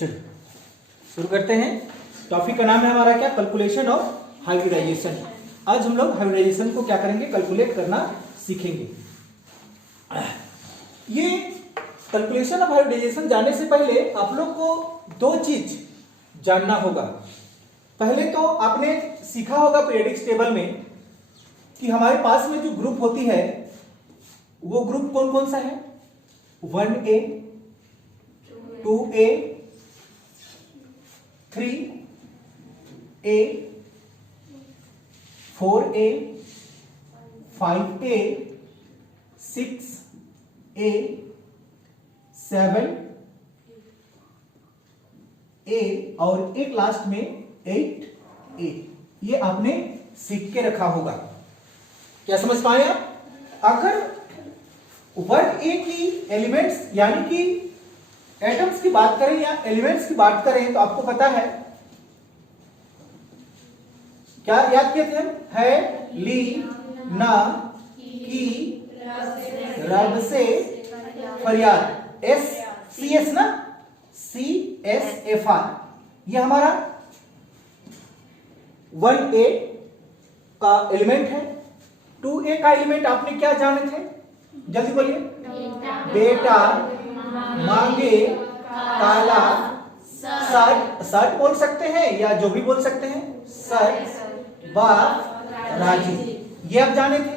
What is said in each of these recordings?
चलिए शुरू करते हैं। टॉपिक का नाम है हमारा क्या, कैलकुलेशन ऑफ हाइब्रिडाइजेशन। आज हम लोग हाइब्रिडाइजेशन को क्या करेंगे, कैलकुलेट करना सीखेंगे। ये कैलकुलेशन ऑफ हाइब्रिडाइजेशन जाने से पहले आप लोग को दो चीज जानना होगा। पहले तो आपने सीखा होगा पीरियोडिक टेबल में कि हमारे पास में जो ग्रुप होती है वो ग्रुप कौन कौन सा है, 1A, 2A, 3A, 4A, 5A, 6A, 7A और एक लास्ट में 8A। ये आपने सीख के रखा होगा। क्या समझ पाए आप? अगर वर्ग ए की एलिमेंट्स यानी कि एटम्स की बात करें या एलिमेंट्स की बात करें तो आपको पता है क्या याद किए थे हम, है, ली, ना, की, रब से फरियाद, CS ना, CSFR। ये हमारा 1A का एलिमेंट है। 2A का एलिमेंट आपने क्या जाने थे, जल्दी बोलिए। बेटा, मांगे, काला, शर्ट, शर्ट बोल सकते हैं या जो भी बोल सकते हैं, शर्ट, बाप, राजी, ये आप जाने थे।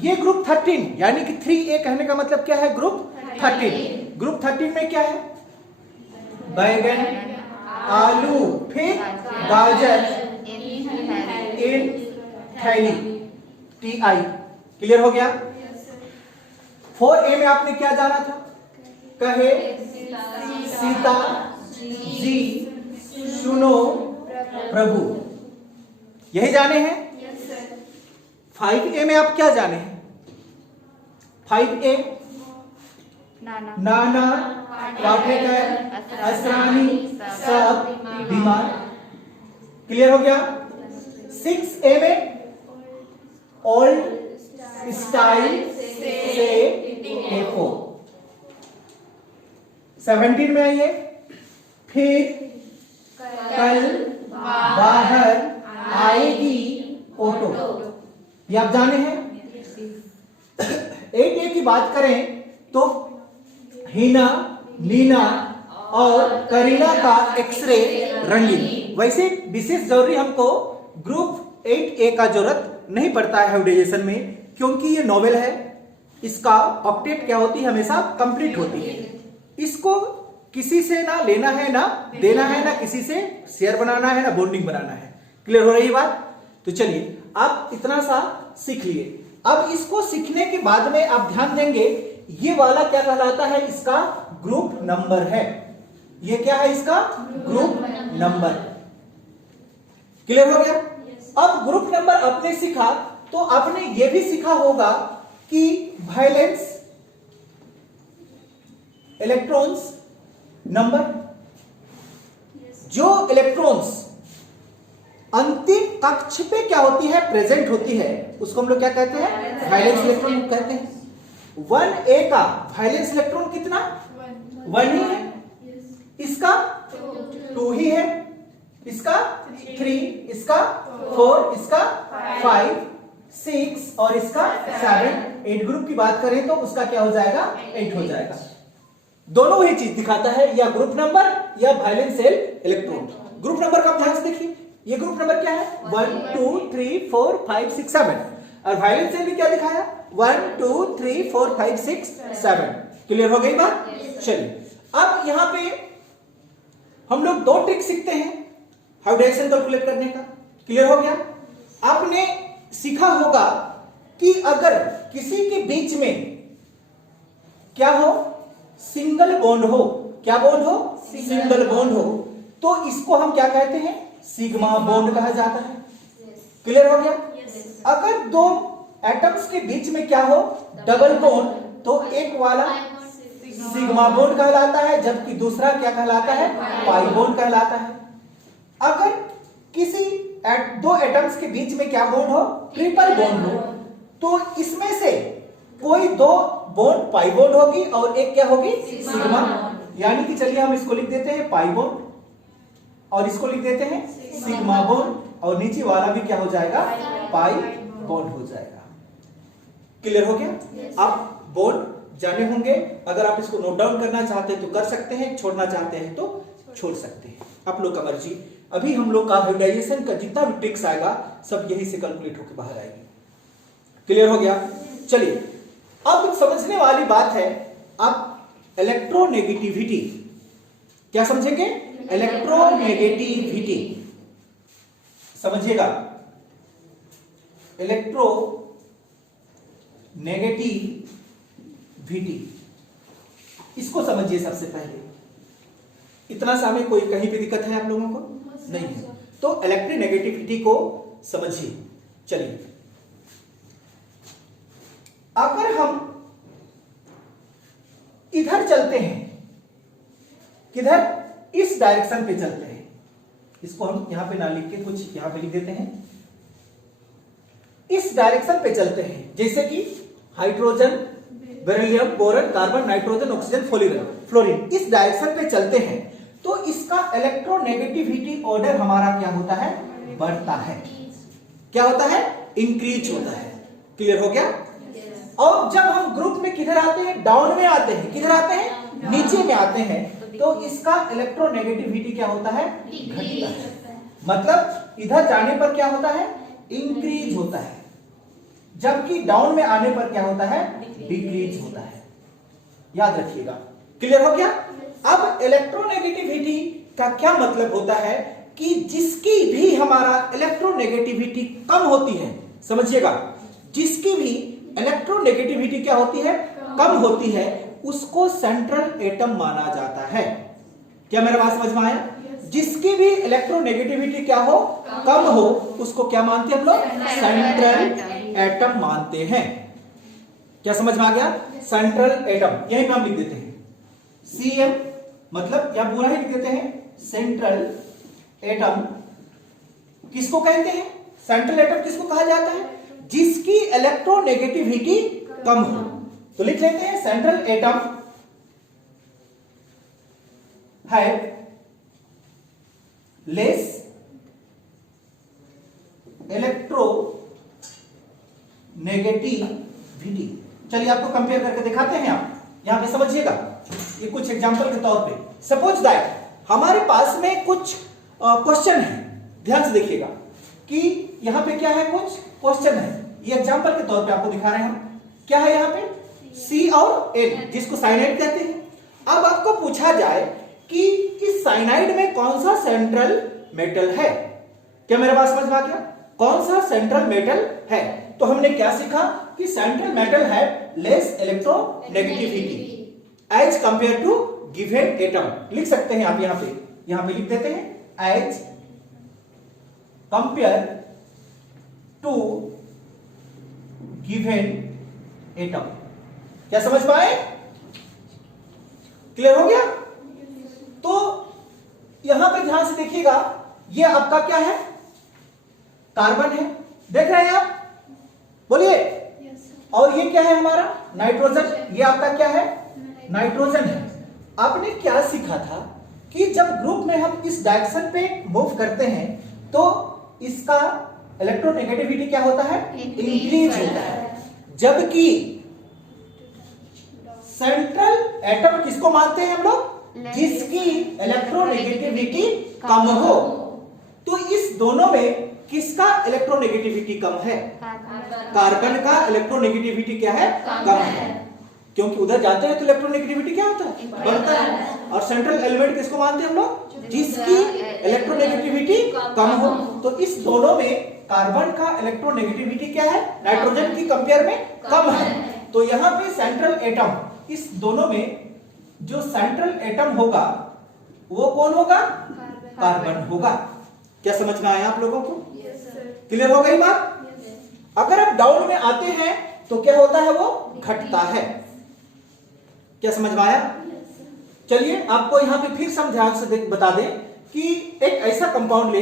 ये ग्रुप 13 यानी कि 3A कहने का मतलब क्या है, ग्रुप 13। ग्रुप 13 में क्या है, बैगन, आलू, फिर गाजर, इन थैली, TI। क्लियर हो गया? 4A में आपने क्या जाना था, कहे, सीता, जी, सुनो, प्रभु, यही जाने हैं। 5A में आप क्या जाने हैं, 5A नाना, पाठेकर, असरानी, सब, बीमार। क्लियर हो गया? 6A में ओल्ड, स्टाइल, से, देखो। 17 में आइए, फिर, कल, बाहर, आएगी, ऑटो, ये आप जाने हैं। 8A की बात करें तो हिना, नीना और करीना का एक्सरे रंगीन। वैसे विशेष जरूरी हमको ग्रुप 8A का जरूरत नहीं पड़ता है हाइब्रिडाइजेशन में, क्योंकि ये नॉवेल है। इसका ऑक्टेट क्या होती है, हमेशा कंप्लीट होती है। इसको किसी से ना लेना है ना देना है, ना किसी से शेयर बनाना है ना बॉन्डिंग बनाना है। क्लियर हो रही बात? तो चलिए आप इतना सा सीख लिए। अब इसको सीखने के बाद में आप ध्यान देंगे, ये वाला क्या कहलाता है, इसका ग्रुप नंबर है। ये क्या है, इसका ग्रुप नंबर। क्लियर हो गया? अब ग्रुप नंबर आपने सीखा तो आपने ये भी सीखा होगा कि वैलेंस इलेक्ट्रॉन्स नंबर, जो इलेक्ट्रॉन्स अंतिम कक्ष पे क्या होती है, प्रेजेंट होती है, उसको हम लोग क्या कहते हैं, वैलेंस इलेक्ट्रॉन कहते हैं। 1A का वैलेंस इलेक्ट्रॉन कितना, 1 ही है। इसका 2 ही है, इसका 3, इसका 4, इसका 5, 6 और इसका 7। 8 ग्रुप की बात करें तो उसका क्या हो जाएगा, 8 हो जाएगा। दोनों ही चीज दिखाता है, या ग्रुप नंबर या valence shell electron. Group number का ध्यान से देखिए, ये ग्रुप नंबर क्या है, 1 2 3 4 5 6 7। और वैलेंस शेल भी क्या दिखाया, 1 2 3 4 5 6 7। क्लियर हो गई बात? चलिए अब यहां पे हम लोग दो ट्रिक सीखते हैं हाइब्रिडाइजेशन कैलकुलेट करने का। क्लियर हो गया? आपने सीखा होगा कि अगर किसी के बीच में क्या हो, सिंगल बॉन्ड हो, क्या बॉन्ड हो, सिंगल बॉन्ड हो, तो इसको हम क्या कहते हैं, सिग्मा बॉन्ड कहा जाता है। क्लियर हो गया? अगर दो एटम्स के बीच में क्या हो, डबल बॉन्ड, तो एक वाला सिग्मा बॉन्ड कहलाता है, जबकि दूसरा क्या कहलाता है, पाई बॉन्ड कहलाता है। अगर किसी दो एटम्स के बीच में क्या बॉन्ड हो, ट्रिपल बॉन्ड हो, तो इसमें से कोई दो बॉन्ड पाई बॉन्ड होगी और एक क्या होगी, सिग्मा। यानी कि चलिए हम इसको लिख देते हैं पाई बॉन्ड और इसको लिख देते हैं सिग्मा बॉन्ड और नीचे वाला भी क्या हो जाएगा, पाई बॉन्ड हो जाएगा। क्लियर हो गया? आप बॉन्ड जाने होंगे, अगर आप इसको नोट डाउन करना चाहते हैं तो कर सकते हैं, छोड़ना चाहते हैं तो छोड़ सकते हैं, आप लोग का मर्जी। अभी हम लोग का हाइब्रिडाइजेशन का जितना भी ट्रिक्स आएगा सब यही से कैलकुलेट होकर बाहर आएगी। क्लियर हो गया? चलिए अब समझने वाली बात है, आप इलेक्ट्रोनेगेटिविटी क्या समझेंगे? इलेक्ट्रोनेगेटिविटी समझिएगा, इलेक्ट्रोनेगेटिविटी इसको समझिए सबसे पहले। इतना सा में कोई कहीं भी दिक्कत है आप लोगों को? नहीं है। तो इलेक्ट्रोनेगेटिविटी को समझिए। चलिए अगर हम इधर चलते हैं, किधर? इस डायरेक्शन पे चलते हैं, इसको हम यहां पे ना लिख के कुछ यहां पे लिख देते हैं, इस डायरेक्शन पे चलते हैं, जैसे कि hydrogen, beryllium, boron, carbon, nitrogen, oxygen, fluorine, इस डायरेक्शन पे चलते हैं तो इसका इलेक्ट्रोनेगेटिविटी ऑर्डर हमारा क्या होता है? बढ़ता है। क्या होता है? इंक्रीज होता है। क्लियर हो गया? और जब हम ग्रुप में किधर आते हैं? डाउन में आते हैं। किधर आते हैं? नीचे में आते हैं, तो इसका इलेक्ट्रोनेगेटिविटी क्या होता है? घटता है। मतलब इधर जाने पर क्या होता है? इंक्रीज होता है, जबकि डाउन में आने पर क्या होता है? डिक्रीज होता है। याद रखिएगा। क्लियर हो गया? अब इलेक्ट्रोनेगेटिविटी का क्या मतलब होता है कि जिसकी भी हमारा इलेक्ट्रोनेगेटिविटी कम होती है, समझिएगा, जिसकी भी इलेक्ट्रोनेगेटिविटी क्या होती है? कम होती है, उसको सेंट्रल एटम माना जाता है। क्या मेरा बात समझ में आया? जिसकी भी इलेक्ट्रोनेगेटिविटी क्या हो? कम हो, उसको क्या मानते हैं हम लोग? सेंट्रल एटम मानते हैं। क्या समझ में आ गया? सेंट्रल एटम, यही नाम लिख देते हैं CM, मतलब या पूरा ही लिख देते हैं सेंट्रल एटम। किसको कहते हैं? सेंट्रल एटम किसको कहा जाता है? जिसकी इलेक्ट्रोनेगेटिविटी कम हो। तो लिख लेते हैं सेंट्रल एटम है लेस इलेक्ट्रोनेगेटिविटी। चलिए आपको कंपेयर करके दिखाते हैं, आप यहां पे समझिएगा, ये कुछ एग्जांपल के तौर पे। सपोज दैट हमारे पास में कुछ क्वेश्चन है, ध्यान से देखिएगा कि यहां पे क्या है, कुछ क्वेश्चन है, ये एग्जांपल के तौर पे आपको दिखा रहे हैं हम। क्या है यहां पे? C और N, जिसको साइनाइड कहते हैं। अब आपको पूछा जाए कि इस साइनाइड में कौन सा सेंट्रल मेटल है। क्या मेरा बात समझ में आ गया? कौन सा सेंट्रल मेटल है? तो हमने क्या सीखा कि सेंट्रल मेटल है less electronegativity as compare to given atom. लिख सकते हैं आप यहां पे लिख देते हैं as compare to given atom. क्या समझ पाए? क्लियर हो गया? तो यहां पे ध्यान से देखिएगा, ये आपका क्या है? कार्बन है, देख रहे हैं आप? बोलिए। और ये क्या है हमारा? नाइट्रोजन। ये आपका क्या है? नाइट्रोजन है। आपने क्या सीखा था कि जब ग्रुप में हम इस डायरेक्शन पे मूव करते हैं तो इसका इलेक्ट्रोनेगेटिविटी क्या होता है? इंक्रीज होता है, जबकि सेंट्रल एटम किसको मानते हैं हम लोग? जिसकी इलेक्ट्रोनेगेटिविटी कम हो। तो इस दोनों में किसका इलेक्ट्रोनेगेटिविटी कम है? कार्बन का इलेक्ट्रोनेगेटिविटी क्या है? कम है, क्योंकि उधर जाते हैं तो इलेक्ट्रोनेगेटिविटी क्या होता है? बढ़ता है। और सेंट्रल एलिमेंट किसको मानते हैं हम लोग? जिसकी इलेक्ट्रोनेगेटिविटी कम हो। तो इस दोनों में कार्बन का इलेक्ट्रोनेगेटिविटी क्या है? नाइट्रोजन की कंपेयर में कम है। तो यहां पे सेंट्रल एटम, इस दोनों में जो सेंट्रल एटम होगा वो कौन होगा? कार्बन होगा। क्या समझ में आया आप लोगों को? क्लियर हो गई बात? अगर आप डाउन में आते हैं तो क्या होता है? वो घटता है। क्या समझ में आया? चलिए आपको यहां पे फिर से ध्यान से बता दें कि एक ऐसा कंपाउंड ले,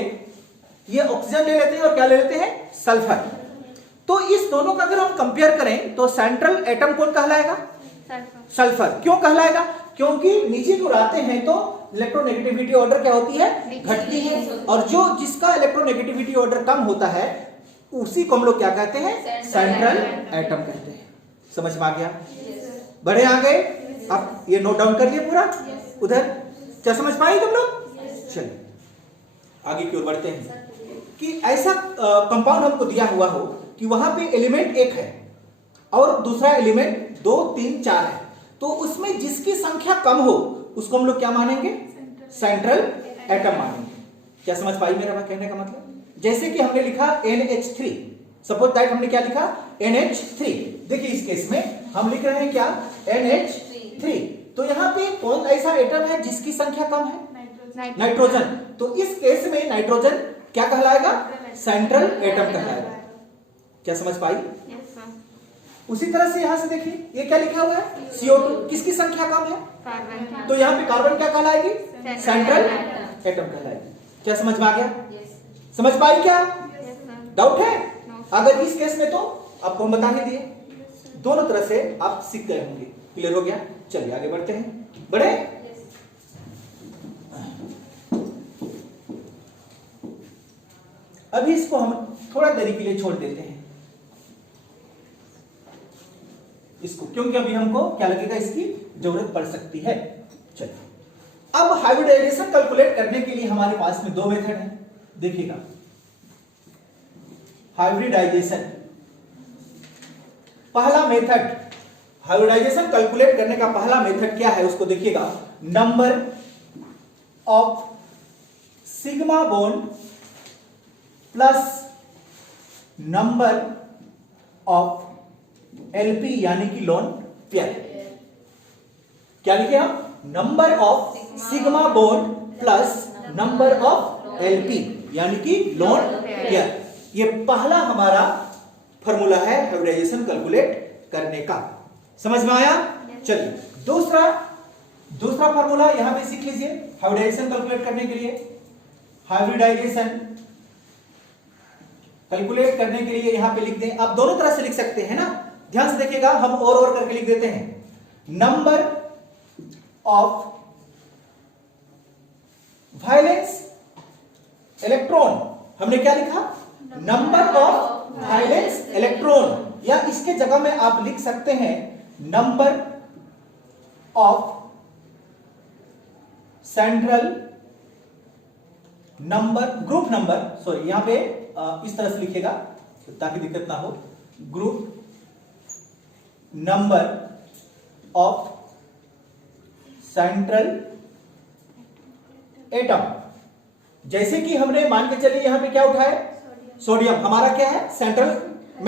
ये ऑक्सीजन ले लेते हैं और क्या ले लेते हैं? सल्फर। तो इस दोनों का अगर हम कंपेयर करें तो सेंट्रल एटम कौन कहलाएगा? सल्फर। क्यों कहलाएगा? क्योंकि नीचे को आते हैं तो इलेक्ट्रोनेगेटिविटी ऑर्डर क्या होती है? घटती है। और जो जिसका इलेक्ट्रोनेगेटिविटी ऑर्डर कम होता है उसी को हम लोग क्या कहते हैं? सेंट्रल एटम कहते हैं। समझ में आ गया? बढ़े आगे, आप ये नोट डाउन कर लिए पूरा उधर? क्या समझ पाए तुम लोग? चलिए आगे की ओर बढ़ते हैं कि ऐसा कंपाउंड हमको दिया हुआ हो कि वहां पे एलिमेंट एक है और दूसरा एलिमेंट 2, 3, 4 है, तो उसमें जिसकी संख्या कम हो उसको हम लोग क्या मानेंगे? सेंट्रल एटम मानेंगे। क्या समझ पाई मेरा कहने का मतलब? जैसे कि हमने लिखा NH3, सपोज दैट हमने क्या लिखा? NH3। देखिए इस केस में हम लिख रहे हैं क्या? NH3। तो यहाँ पे कौन ऐसा एटम है जिसकी संख्या कम है? नाइट्रोजन। तो इस केस में नाइट्रोजन क्या कहलाएगा? सेंट्रल एटम कहलाएगा। क्या समझ पाई? उसी तरह से यहां से देखिए ये क्या लिखा हुआ है? CO2। किसकी संख्या कम है? कार्बन। तो यहाँ पे कार्बन क्या कहलाएगी? सेंट्रल एटम कहलाएगी। क्या समझ में आ गया? समझ पाई क्या? डाउट है? अगर इस केस में तो आपको हम बता ही दिए, दोनों तरह से आप सीख गए होंगे। क्लियर हो गया? चलिए आगे बढ़ते हैं। बढ़े? अभी इसको हम थोड़ा देरी के लिए छोड़ देते हैं इसको, क्योंकि अभी हमको क्या लगेगा? इसकी जरूरत पड़ सकती है। चलिए अब हाइब्रिडाइजेशन कैलकुलेट करने के लिए हमारे पास में दो मेथड है। देखिएगा हाइब्रिडाइजेशन, पहला मेथड हाइब्रिडाइजेशन कैलकुलेट करने का पहला मेथड क्या है उसको देखिएगा। Number of sigma bond plus number of LP यानी कि लोन पेयर। क्या लिखे हम? Number of sigma bond plus number of LP यानी कि लोन पेयर। ये पहला हमारा फॉर्मूला है हाइब्रिडाइजेशन कैलकुलेट करने का। समझ में आया? चलिए दूसरा फॉर्मूला यहां पे सीख लीजिए हाइब्रिडाइजेशन कैलकुलेट करने के लिए। हाइब्रिडाइजेशन कैलकुलेट करने के लिए यहां पे लिख दें, आप दोनों तरह से लिख सकते हैं ना, ध्यान से देखिएगा। हम और करके लिख देते हैं। नंबर ऑफ वैलेंस इलेक्ट्रॉन, हमने क्या लिखा? नंबर ऑफ वैलेंस इलेक्ट्रॉन, या इसके जगह में आप लिख सकते हैं number of central number, group number, sorry यहां पे इस तरह से लिखेगा ताकि दिक्कत ना हो। Group number of central atom. जैसे कि हमने मान के चलिए यहां पे क्या उठाए? सोडियम हमारा क्या है? सेंट्रल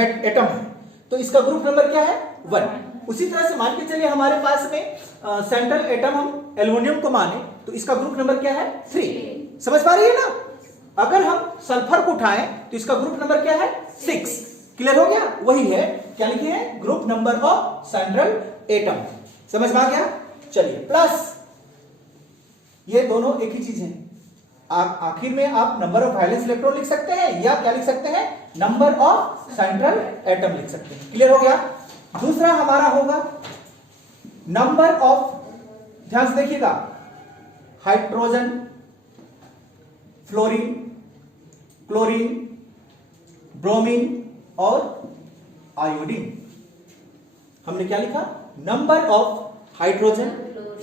एटम है, तो इसका ग्रुप नंबर क्या है? 1। उसी तरह से मान के चलिए हमारे पास में सेंट्रल एटम हम एल्युमिनियम को माने, तो इसका ग्रुप नंबर क्या है? 3। समझ पा रही है ना? अगर हम सल्फर को उठाएं तो इसका ग्रुप नंबर क्या है? 6। क्लियर हो गया? वही है, क्या लिखे हैं? Group number of central atom. समझ में आ गया? चलिए प्लस ये दोनों एक ही चीज है। आखिर में आप नंबर ऑफ वैलेंस इलेक्ट्रॉन लिख सकते हैं या क्या लिख सकते हैं? नंबर ऑफ सेंट्रल एटम लिख सकते हैं। क्लियर हो गया? दूसरा हमारा होगा नंबर ऑफ, ध्यान से देखिएगा, हाइड्रोजन, फ्लोरीन, क्लोरीन, ब्रोमीन और आयोडीन। हमने क्या लिखा? Number of hydrogen,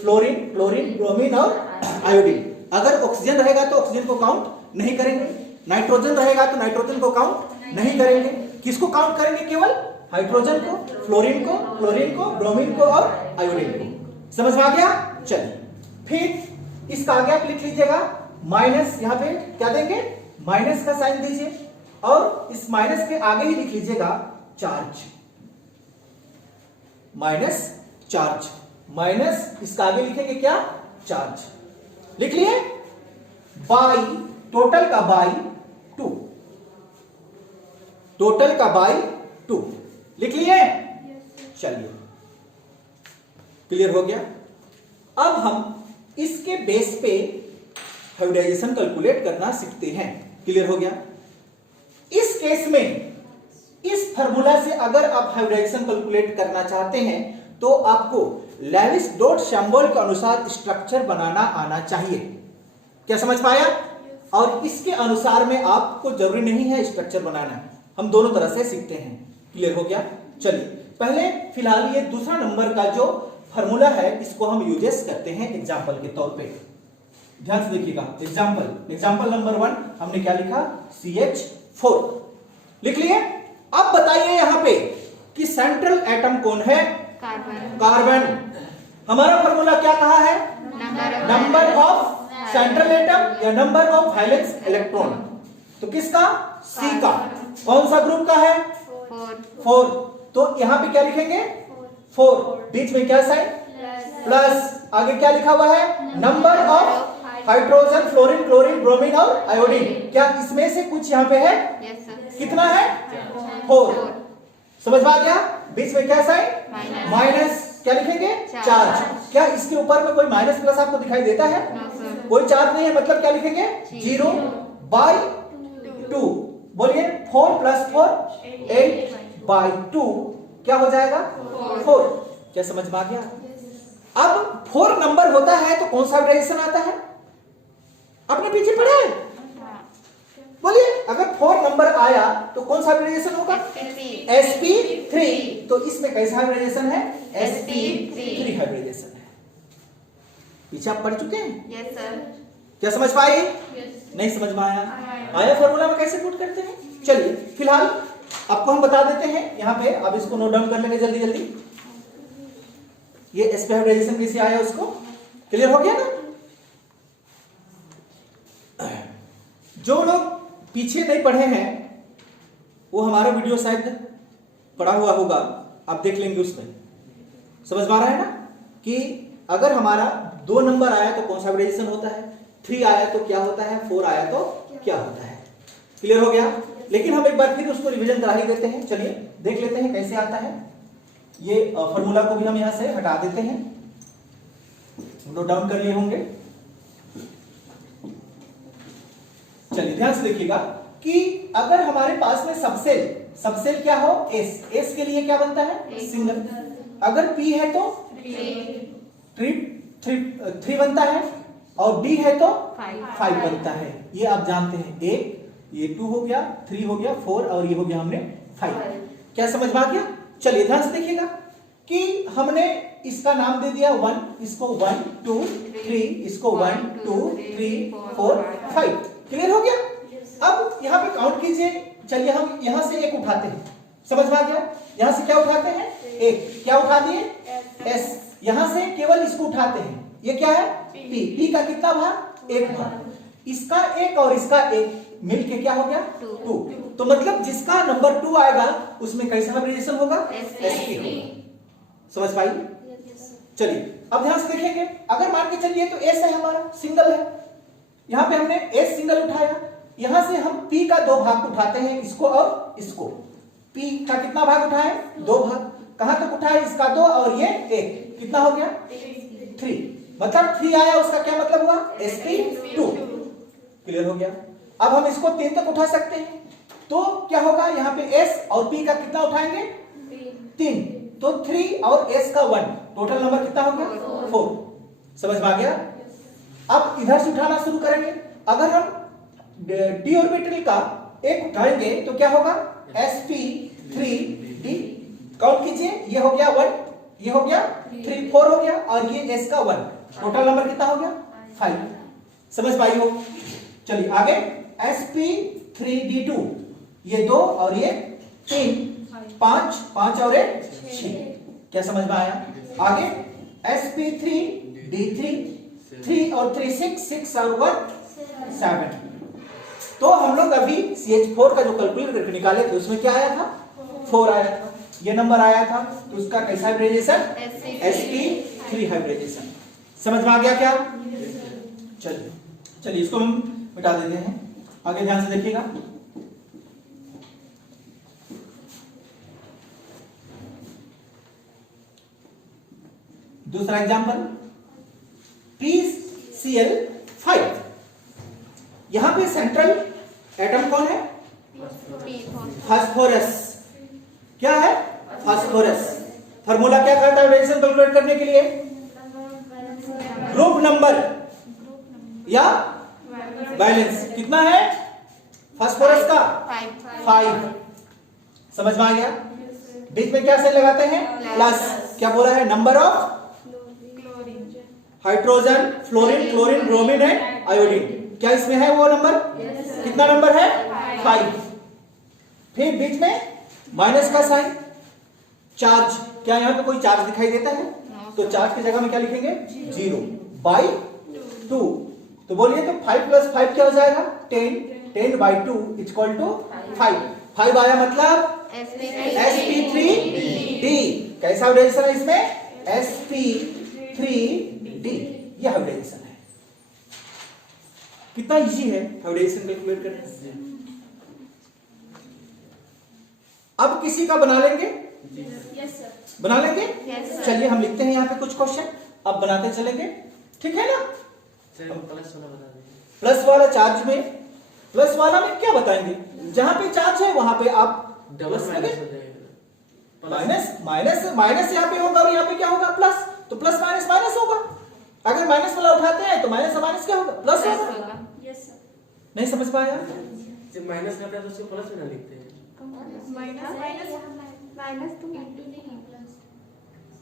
fluorine, chlorine, bromine और आयोडीन। अगर ऑक्सीजन रहेगा तो ऑक्सीजन को काउंट नहीं करेंगे, नाइट्रोजन रहेगा तो नाइट्रोजन को काउंट नहीं करेंगे। किसको काउंट करेंगे? केवल हाइड्रोजन को, फ्लोरीन को, क्लोरीन को, ब्रोमीन को और आयोडीन को। समझ में आ गया? चलिए फिर इसका आगे आप लिख लीजिएगा माइनस, यहां पे क्या देंगे? माइनस का साइन दीजिए और इस माइनस के आगे ही लिख लीजिएगा चार्ज, माइनस चार्ज। माइनस इसका आगे लिखेंगे क्या? चार्ज। लिख लिए? बाई, टोटल का बाई 2, टोटल का बाई 2 लिख लिए? चलिए क्लियर हो गया? अब हम इसके बेस पे हाइब्रिडाइजेशन कैलकुलेट करना सीखते हैं। क्लियर हो गया? इस केस में इस फार्मूला से अगर आप हाइब्रिडाइजेशन कैलकुलेट करना चाहते हैं तो आपको लेविस डॉट शैम्बोल के अनुसार स्ट्रक्चर बनाना आना चाहिए। क्या समझ पाया? और इसके अनुसार में आपको जरूरी नहीं है स्ट्रक्चर बनाना, हम दोनों तरह से सीखते हैं। क्लियर हो गया? चलिए पहले फिलहाल ये दूसरा नंबर का जो फॉर्मूला है इसको हम यूजेस करते हैं एग्जांपल के तौर पे। ध्यान से देखिएगा। एग्जांपल नंबर 1 हमने क्या लिखा? CH4 लिख लिए। अब बताइए यहां पे कि सेंट्रल एटम कौन है? कार्बन। हमारा फॉर्मूला क्या कहा है? नंबर ऑफ सेंट्रल एटम या नंबर ऑफ वैलेंस इलेक्ट्रॉन। तो किसका? C का। कौन सा ग्रुप का है? 4। तो यहां पे क्या लिखेंगे? 4, बीच में क्या साइन? प्लस। आगे क्या लिखा हुआ है? Number of hydrogen, fluorine, chlorine, bromine और आयोडीन। क्या इसमें से कुछ यहाँ पे है? कितना है? 4। समझ में आ गया? बीच में क्या साइन? माइनस। क्या लिखेंगे? चार्ज। क्या इसके ऊपर में कोई माइनस प्लस आपको दिखाई देता है? कोई चार्ज नहीं है, मतलब क्या लिखेंगे? 0/2। बोलिए 4 + 4 8/2 क्या हो जाएगा? 4। क्या समझ में आ गया? अब 4 नंबर होता है तो कौन सा हाइब्रिडाइजेशन आता है? आपने पीछे पढ़ा है? बोलिए अगर 4 नंबर आया तो कौन सा हाइब्रिडाइजेशन होगा? sp3। तो इसमें कैसा हाइब्रिडाइजेशन है? sp3 हाइब्रिडाइजेशन है। पीछे आप पढ़ चुके हैं? Yes sir. क्या समझ पाए? नहीं समझ में आया? आया फॉर्मूला में कैसे पुट करते हैं? चलिए फिलहाल आपको हम बता देते हैं यहाँ पे। अब इसको नोट डाउन कर लेंगे जल्दी जल्दी। ये sp हाइब्रिडाइजेशन कैसे आया उसको क्लियर हो गया ना? जो लोग पीछे नहीं पढ़े हैं वो हमारा वीडियो शायद पढ़ा हुआ होगा, आप देख लेंगे उसमें। समझ में आ रहा है ना कि अगर हमारा 2 नंबर आया तो कौन सा हाइब्रिडाइजेशन होता है, 3 आया तो क्या होता है, 4 आया तो क्या होता है। क्लियर हो गया? लेकिन हम एक बार फिर उसको रिवीजन करा ही देते हैं। चलिए देख लेते हैं कैसे आता है। ये फॉर्मूला को भी हम यहां से हटा देते हैं, नोट डाउन कर लिए होंगे। चलिए ध्यान से देखिएगा कि अगर हमारे पास में सबसेल क्या हो? S के लिए क्या बनता है? सिंगल। अगर P है तो 3 बनता है और D है तो 5 बनता है। ये आप जानते हैं। 1 ये 2 हो गया, 3 हो गया, 4 और ये हो गया हमने 5। क्या समझ में आ गया? चलिए ध्यान से देखिएगा कि हमने इसका नाम दे दिया 1, इसको 1 2 3, इसको 1 2 3 4 5। क्लियर हो गया? अब यहां पे काउंट कीजिए। चलिए हम यहां से 1 उठाते हैं। समझ में आ गया? यहां से क्या उठाते हैं? 1। क्या उठा दिए? S। यहां से केवल इसको उठाते हैं। ये क्या है? P का कितना भाग? 1 भाग। इसका 1 और इसका 1 मिलके क्या हो गया? 2। तो मतलब जिसका नंबर 2 आएगा उसमें कैसा हाइब्रिडाइजेशन होगा? sp। समझ पाई? चलिए अब ध्यान से देखेंगे। अगर मान के चलिए तो S है हमारा, सिंगल है। यहां पे हमने S सिंगल उठाया। यहां से हम P का 2 भाग उठाते हैं, इसको और इसको। P का कितना भाग उठाए? 2 भाग। कहां तक उठाए? इसका 2 और ये 1। कितना हो गया? 3। मतलब 3 आया, उसका क्या मतलब हुआ? sp2। क्लियर हो गया? अब हम इसको 3 तक उठा सकते हैं। तो क्या होगा? यहाँ पे S और P का कितना उठाएंगे? 3। तो 3 और S का 1, टोटल नंबर कितना हो गया? 4। समझ में आ गया? अब इधर से उठाना शुरू करेंगे। अगर हम d ऑर्बिटल का 1 उठाएंगे तो क्या होगा? sp3d। काउंट कीजिए। ये हो गया 1, ये हो गया 3 4 हो गया और ये S का 1, टोटल नंबर कितना हो गया? 5। समझ पाई हो? चलिए आगे sp3d2, ये 2 और ये 3 5 और 6। क्या समझ में आया? आगे sp3d3, 3 और 3 6 और 1 7। तो हम लोग अभी CH4 का जो कैलकुलेट करके निकाले थे उसमें क्या आया था? 4 आया था। ये नंबर आया था तो उसका कैसा हाइब्रिडाइजेशन? sp3 hybridisation. समझ में आ गया क्या? चलिए इसको हम मिटा देते हैं। आगे ध्यान से देखिएगा। दूसरा एग्जांपल PCl5। यहां पे सेंट्रल एटम कौन है? फास्फोरस। क्या है? फास्फोरस। फार्मूला क्या कहता है हाइब्रिडाइजेशन कैलकुलेट करने के लिए? ग्रुप नंबर या बैलेंस कितना है फास्फोरस का? 5। समझ में आ गया? बीच में क्या से लगाते हैं? प्लस। क्या बोला है? Number of hydrogen, fluorine, chlorine, bromine and iodine. क्या इसमें है वो नंबर? कितना नंबर है? 5। फिर बीच में माइनस का साइन, चार्ज। क्या यहां पे कोई चार्ज दिखाई देता है? तो चार्ज की जगह में क्या लिखेंगे? 0/2। तो बोलिए तो 5 + 5 क्या हो जाएगा? 10। 10/2 इक्वल टू 5। 5 आया मतलब sp3d। कैसा हाइब्रिडाइजेशन है इसमें? sp3d। ये हाइब्रिडाइजेशन है। कितना इजी है हाइब्रिडाइजेशन कैलकुलेट करना। अब किसी का बना लेंगे? Yes sir. बना लेंगे? Yes, sir. चलिए हम लिखते हैं यहाँ पे कुछ क्वेश्चन, अब बनाते चलेंगे, ठीक है ना? प्लस वाला चार्ज में, प्लस वाला में क्या बताएंगे? जहां पे चार्ज है वहां पे आप प्लस माइनस माइनस माइनस यहाँ पे होगा और यहाँ पे क्या होगा? प्लस। तो प्लस माइनस माइनस होगा। अगर माइनस वाला उठाते हैं तो माइनस माइनस क्या होगा? प्लस होगा। Yes sir. नहीं समझ पाया? जब माइनस करते हैं तो उसको प्लस में ना लिखते हैं। माइनस तो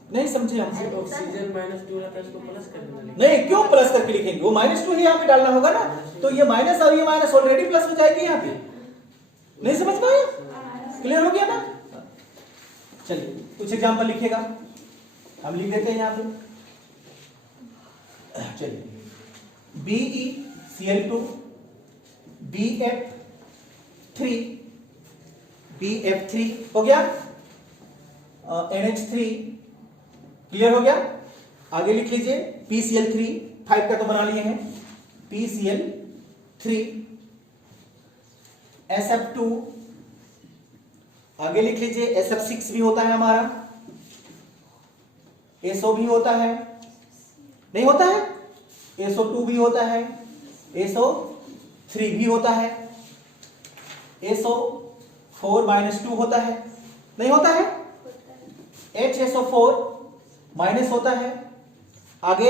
नहीं समझे हम? ऑक्सीजन -2 रहता है उसको प्लस करके ना लिखते नहीं, क्यों प्लस करके लिखेंगे? वो -2 ही यहाँ पे डालना होगा ना। तो ये माइनस और ये माइनस ऑलरेडी प्लस हो जाएगी यहाँ पे। नहीं समझ पाया? क्लियर हो गया ना? चलिए कुछ एग्जांपल लिखिएगा, हम लिख देते हैं यहाँ पे। चलिए BeCl2 BF3 हो गया, NH3 क्लियर हो गया। आगे लिख लीजिए PCl3, 5 का तो बना लिए हैं, PCl3 SF2। आगे लिख लीजिए SF6 भी होता है हमारा, SO भी होता है, नहीं होता है? SO2 भी होता है, SO3 भी होता है, SO4 - 2 होता है, नहीं होता है? HSO4 माइनस होता है। आगे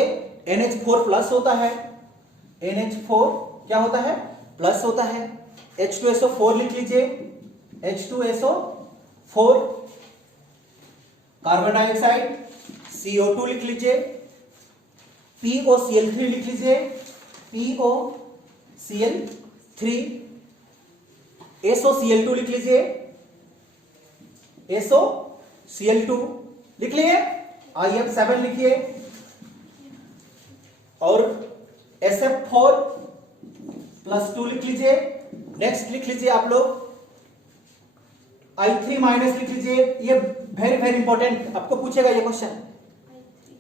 NH4 प्लस होता है, NH4 क्या होता है? प्लस होता है। H2SO4 लिख लीजिए, H2SO4। कार्बन डाइऑक्साइड CO2 लिख लीजिए, POCl3 लिख लीजिए, POCl3। SOCl2 लिख लीजिए, SOCl2 लिख लिए। IF7 लिखिए और SF4 + 2 लिख लीजिए। नेक्स्ट लिख लीजिए आप लोग I3- लिख लीजिए। ये वेरी वेरी इंपॉर्टेंट, आपको पूछेगा ये क्वेश्चन।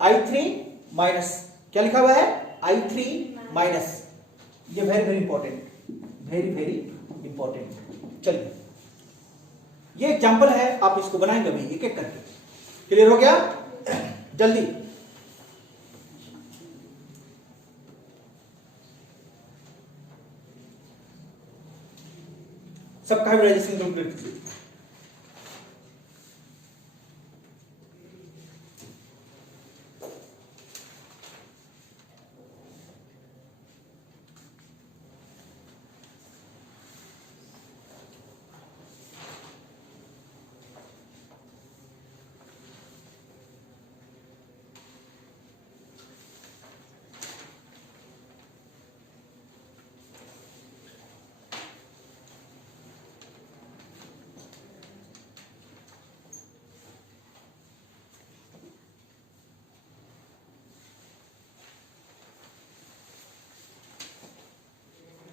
I3- क्या लिखा हुआ है? I3-। ये very very important, very very important. चलिए ये एग्जांपल है, आप इसको बनाएंगे अभी एक एक करके। क्लियर हो गया? जल्दी सबका हाइब्रिडाइजेशन कंप्लीट कीजिए।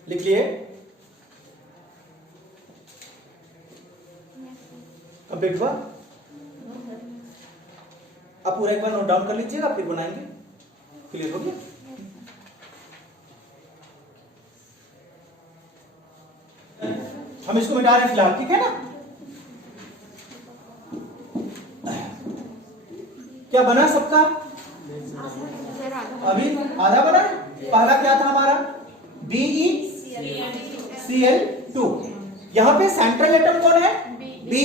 लिख लिए? कंप्लीट हुआ? आप पूरा एक बार नोट डाउन कर लीजिएगा, फिर बनाएंगे। क्लियर हो गया? हम इसको मिटा रहे हैं फिलहाल, ठीक है ना? क्या बना सबका? अभी आधा बना। पहला क्या था हमारा? BeCl2। यहां पे सेंट्रल एटम कौन है? Be।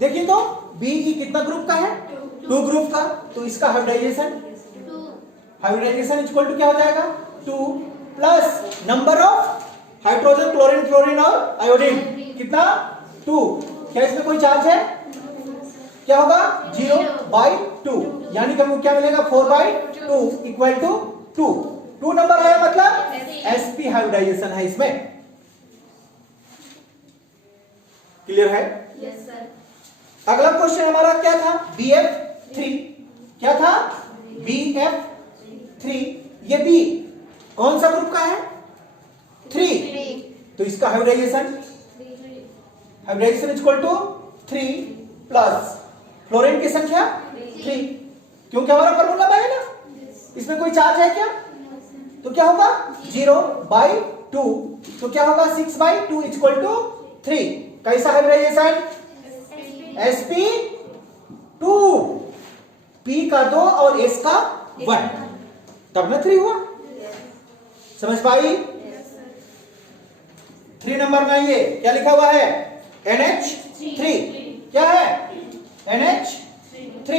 देखिए तो Be कितना ग्रुप का है? टू ग्रुप का, तो इसका हाइब्रिडाइजेशन इक्वल टू क्या हो जाएगा 2 plus number of hydrogen chlorine fluorine और आयोडीन कितना 2। क्या इसमें कोई चार्ज है? क्या होगा 0/2, यानी कि हमको क्या मिलेगा 4/2 इक्वल टू 2 नंबर आया, मतलब sp हाइब्रिडाइजेशन है इसमें। क्लियर है? Yes sir. अगला क्वेश्चन हमारा क्या था? BF3। क्या था? BF3। ये B कौन सा ग्रुप का है? 3। तो इसका hybridisation equal to 3 plus fluorine की संख्या 3, क्योंकि हमारा फॉर्मूला में है ना, इसमें कोई चार्ज है क्या? तो क्या होगा 0/2, तो क्या होगा 6/2 इक्वल टू 3। कैसा हाइब्रिडाइजेशन? sp2, p का 2 और s का 1, तब ना 3 हुआ। समझ पाई? 3 नंबर में ये क्या लिखा हुआ है? NH3। क्या है? NH3।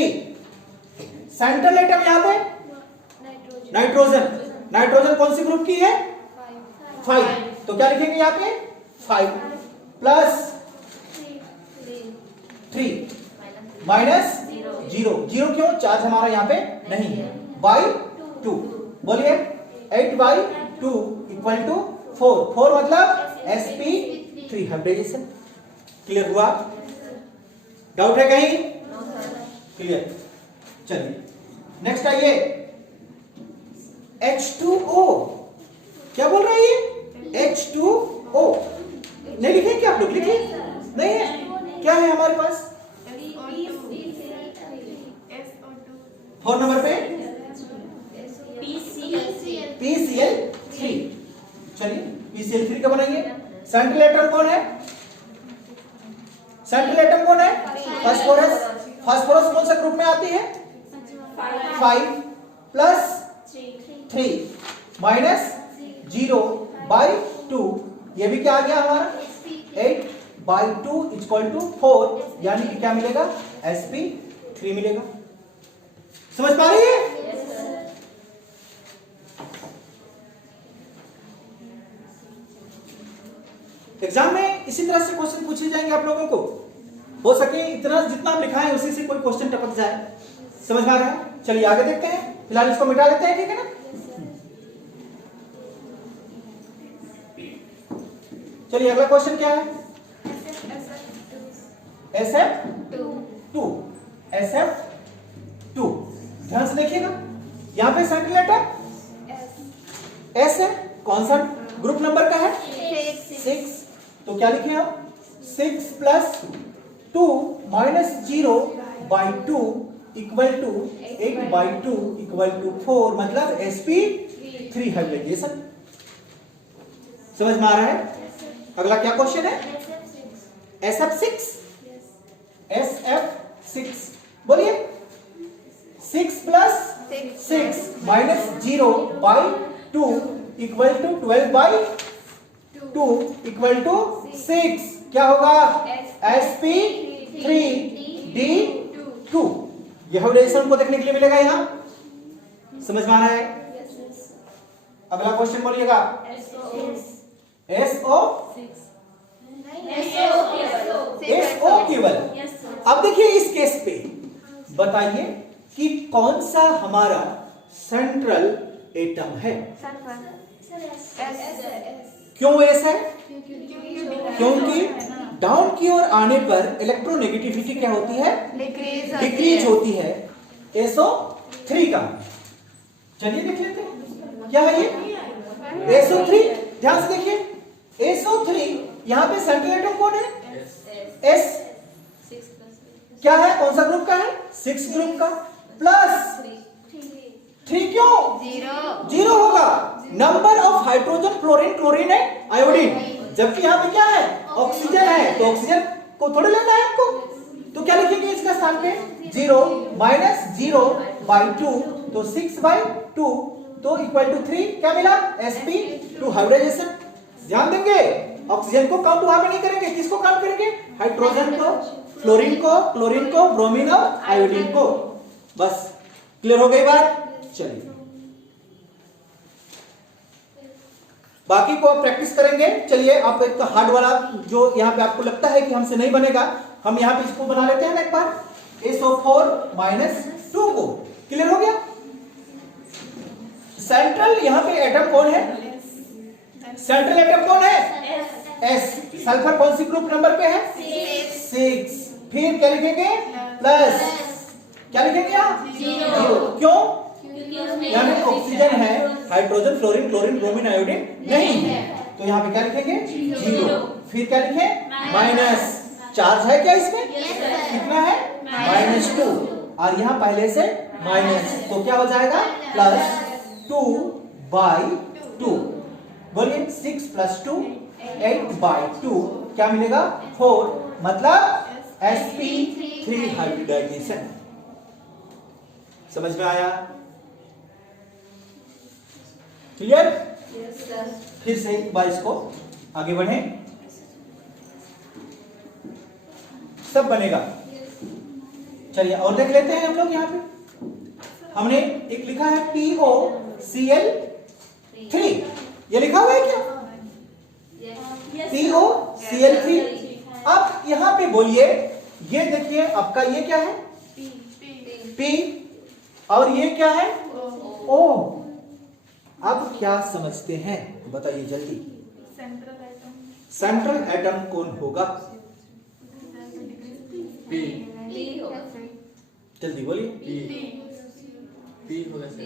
सेंट्रल एटम यहां पे नाइट्रोजन कौन सी ग्रुप की है? 5। तो क्या लिखेंगे यहां पे 5 प्लस 3 माइनस 0 क्यों? चार्ज हमारा यहां पे नहीं है, बाई 2। बोलिए 8/2 इक्वल टू 4 मतलब sp3 हाइब्रिडाइजेशन। क्लियर हुआ? डाउट है कहीं? क्लियर। चलिए नेक्स्ट आइए, H2O। क्या बोल रहा है ये? H2O नहीं लिखे क्या आप लोग? लिखे नहीं है? क्या है हमारे पास 4 नंबर पे? PCl3। चलिए PCl3 का बनाइए। सेंट्रल एटम कौन है? फास्फोरस कौन सा ग्रुप में आती है? 5 प्लस 3 माइनस 0/2, ये भी क्या आ गया हमारा 8/2 इक्वल टू 4, यानी कि क्या मिलेगा sp3 मिलेगा। समझ पा रही है? एग्जाम में इसी तरह से क्वेश्चन पूछे जाएंगे आप लोगों को। हो सके इतना जितना आप लिखाएं उसी से कोई क्वेश्चन टपक जाए। समझ में आ रहा है? चलिए आगे देखते हैं, फिलहाल इसको मिटा देते हैं, ठीक है ना? चलिए अगला क्वेश्चन क्या है? SF2। ध्यान से देखिएगा, यहां पे सेंट्रल एटम S है, कौन सा ग्रुप नंबर का है? 6। तो क्या लिखे हम 6 plus 2 minus 0/2 equal to 8/2 equal to 4, मतलब sp3 हाइब्रिडाइजेशन। समझ में आ रहा है? अगला क्या क्वेश्चन है? SF6। बोलिए 6 plus 6 minus 0/2 equal to 12/2 equal to 6, क्या होगा sp3d2। यह हाइब्रिडाइजेशन को देखने के लिए मिलेगा यहां। समझ में आ रहा है? अगला क्वेश्चन बोलिएगा SO केवल। अब देखिए इस केस पे बताइए कि कौन सा हमारा सेंट्रल एटम है? क्यों S है? क्योंकि डाउन की ओर आने पर इलेक्ट्रोनेगेटिविटी क्या होती है? डिक्रीज होती है SO3 का। चलिए देख लेते हैं क्या है ये SO3। ध्यान से देखिए SO3, यहां पे सेंट्रल एटम कौन है? S। क्या है? कौन सा ग्रुप का है? 6 ग्रुप का, प्लस 3 क्यों? 0 होगा। Number of hydrogen fluorine chlorine है आयोडीन, जबकि यहां पे क्या है? ऑक्सीजन है, तो ऑक्सीजन को थोड़े लेना है आपको। तो क्या लिखेंगे इसका स्थान पे? 0 माइनस 0/2, तो 6/2, तो इक्वल टू 3, क्या मिला? sp2 hybridisation. ध्यान देंगे ऑक्सीजन को काउंट वहां पे नहीं करेंगे, किसको काउंट करेंगे? हाइड्रोजन को, फ्लोरीन को, क्लोरीन को, ब्रोमीन और आयोडीन को। बस क्लियर हो गई बात। चलिए बाकी को आप प्रैक्टिस करेंगे। चलिए आप एक हार्ड वाला जो यहाँ पे आपको लगता है कि हमसे नहीं बनेगा, हम यहाँ पे इसको बना लेते हैं ना एक बार, SO4 - 2 को। क्लियर हो गया। सेंट्रल यहाँ पे एटम कौन है? सेंट्रल एटम कौन है? S। सल्फर कौन सी ग्रुप नंबर पे है? 6। फिर क्या लिखेंगे? प्लस। क्या लिखेंगे यहाँ? 0। क्यों? यानी ऑक्सीजन है, hydrogen, fluorine, chlorine, bromine, iodine नहीं है, तो यहाँ पे क्या लिखेंगे? 0। फिर क्या लिखें? माइनस। चार्ज है क्या इसमें? कितना है? -2। और यहाँ पहले से माइनस, तो क्या हो जाएगा? +2/2। बोलिए 6 + 2 8/2 क्या मिलेगा? 4। मतलब sp3 हाइब्रिडाइजेशन। समझ में आया? क्लियर? फिर से एक बार इसको आगे बढ़े, सब बनेगा। चलिए और देख लेते हैं हम लोग। यहाँ पे हमने एक लिखा है POCl3, ये लिखा हुआ है क्या? POCl3। अब यहाँ पे बोलिए, ये देखिए आपका ये क्या है? P। और ये क्या है? O। अब क्या समझते हैं बताइए जल्दी। सेंट्रल एटम कौन होगा? P जल्दी बोलिए। P होगा सर।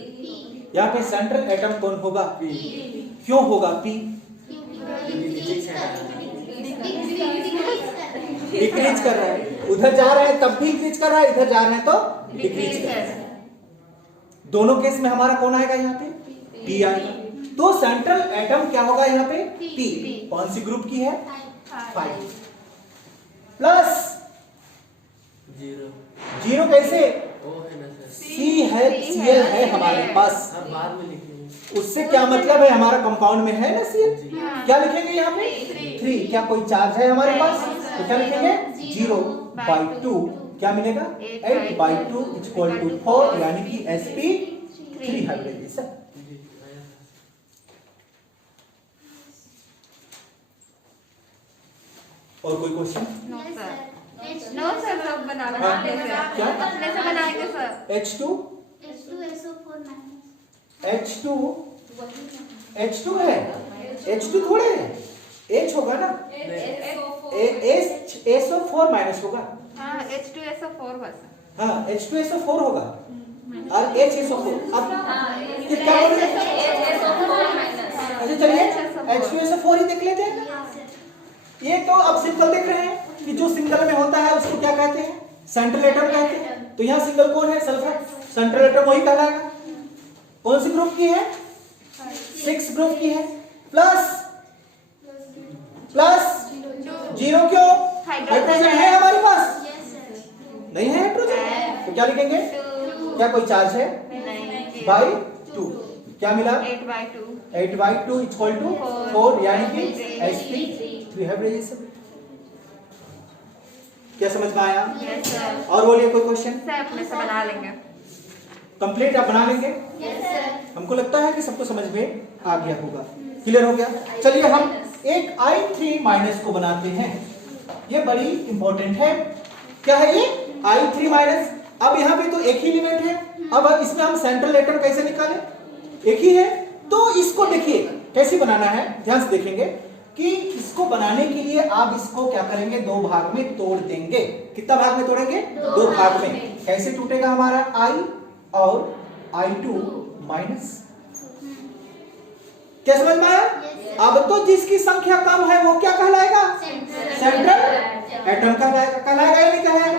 यहाँ पे सेंट्रल एटम कौन होगा? P क्यों होगा P? डिक्रीज कर रहा है, उधर जा रहा है तब भी इंक्रीज कर रहा है, इधर जा रहे हैं तो डिक्रीज कर रहा है। दोनों केस में हमारा कौन आएगा यहाँ पे? P आएगा। तो सेंट्रल एटम क्या होगा यहाँ पे? P। कौन सी ग्रुप की है? 5। प्लस 0 कैसे? O है ना सर। Cl है हमारे पास। अब बाद में लिखेंगे। उससे क्या मतलब है? हमारा कंपाउंड में है ना Cl। क्या लिखेंगे यहाँ पे? 3। क्या कोई चार्ज है हमारे पास? तो क्या लिखेंगे? 0/2 क्या मिलेगा? 8/2 = 4, यानी कि sp3 हाइब्रिडाइजेशन। और कोई क्वेश्चन? नो सर, सब बना हाँ, लेंगे सर। क्या? अपने से बनाएंगे सर। H2 है। H2 थोड़े है, H होगा ना? SO4- होगा। हाँ, H2SO4 बस। हाँ, H2SO4 होगा और HSO4। अब ये क्या बोल रहे हैं? अच्छा चलिए H2SO4 ही देख लेते हैं। ये तो अब सिंपल देख रहे हैं कि जो सिंगल में होता है उसको क्या कहते हैं? सेंट्रल एटम कहते हैं। तो यहाँ सिंगल कौन है? सल्फर। सेंट्रल एटम वही कहलाएगा। कौन सी ग्रुप की है? 6 ग्रुप की है। प्लस 0 क्यों? हाइड्रोजन है हमारे पास? नहीं है हाइड्रोजन, तो क्या लिखेंगे? क्या कोई चार्ज है? /2 क्या मिला? 8/2 = 4, यानी कि sp3 हाइब्रिडाइजेशन। क्या समझ में आया? और बोलिए कोई क्वेश्चन? सर अपने से बना लेंगे। कंप्लीट आप बना लेंगे? हमको लगता है कि सबको समझ में आ गया होगा। क्लियर हो गया? चलिए हम एक I3- को बनाते हैं। ये बड़ी इंपॉर्टेंट है। क्या है ये? I3-। अब यहाँ पे तो एक ही एलिमेंट है। अब इसमें हम सेंट्रल एटम कैसे निकालें? एक ही है, तो इसको देखिए कैसे बनाना है। ध्यान से देखेंगे कि इसको बनाने के लिए आप इसको क्या करेंगे? 2 भाग में तोड़ देंगे। कितना भाग में तोड़ेंगे? 2 भाग में। कैसे टूटेगा हमारा I और I2-। क्या समझ में आया? अब तो जिसकी संख्या कम है वो क्या कहलाएगा? सेंट्रल एटम कहलाएगा या नहीं कहलाएगा?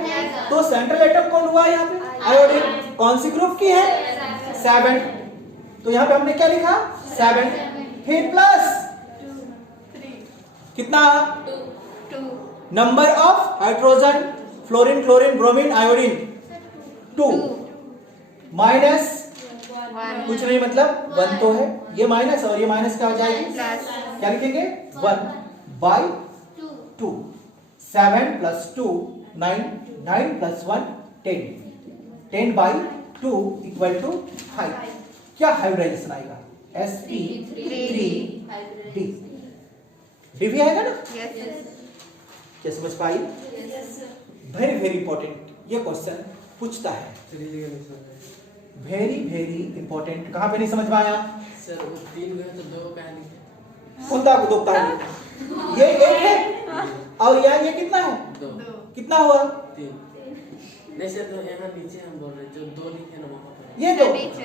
तो सेंट्रल एटम कौन हुआ यहाँ पे? आयोडीन। कौन सी ग्रुप की है? 7। तो यहाँ पे हमने क्या लिखा? 7। फिर प्लस कितना? 2। Number of hydrogen, fluorine, chlorine, bromine, iodine 2 minus कुछ नहीं, मतलब 1 तो है, ये माइनस और ये माइनस क्या हो जाएगी? क्या लिखेंगे? 1/2। 7 + 2 9, 9 + 1 10, 10/2 2 इक्वल टू 5। क्या हाइब्रिडाइजेशन आएगा? sp3d। डी भी आएगा ना? Yes. क्या समझ पाई? वेरी वेरी इंपॉर्टेंट ये क्वेश्चन पूछता है, वेरी वेरी इंपॉर्टेंट। कहां पे नहीं समझ में आया? सर वो 3 गए तो 2 का लिखे। उनका को दो कहानी, ये 1 है और ये कितना है? 2 कितना हुआ? 3 नहीं सर, तो यहाँ नीचे हम बोल रहे जो 2 लिखे ना वहाँ पर। ये दो, नीचे।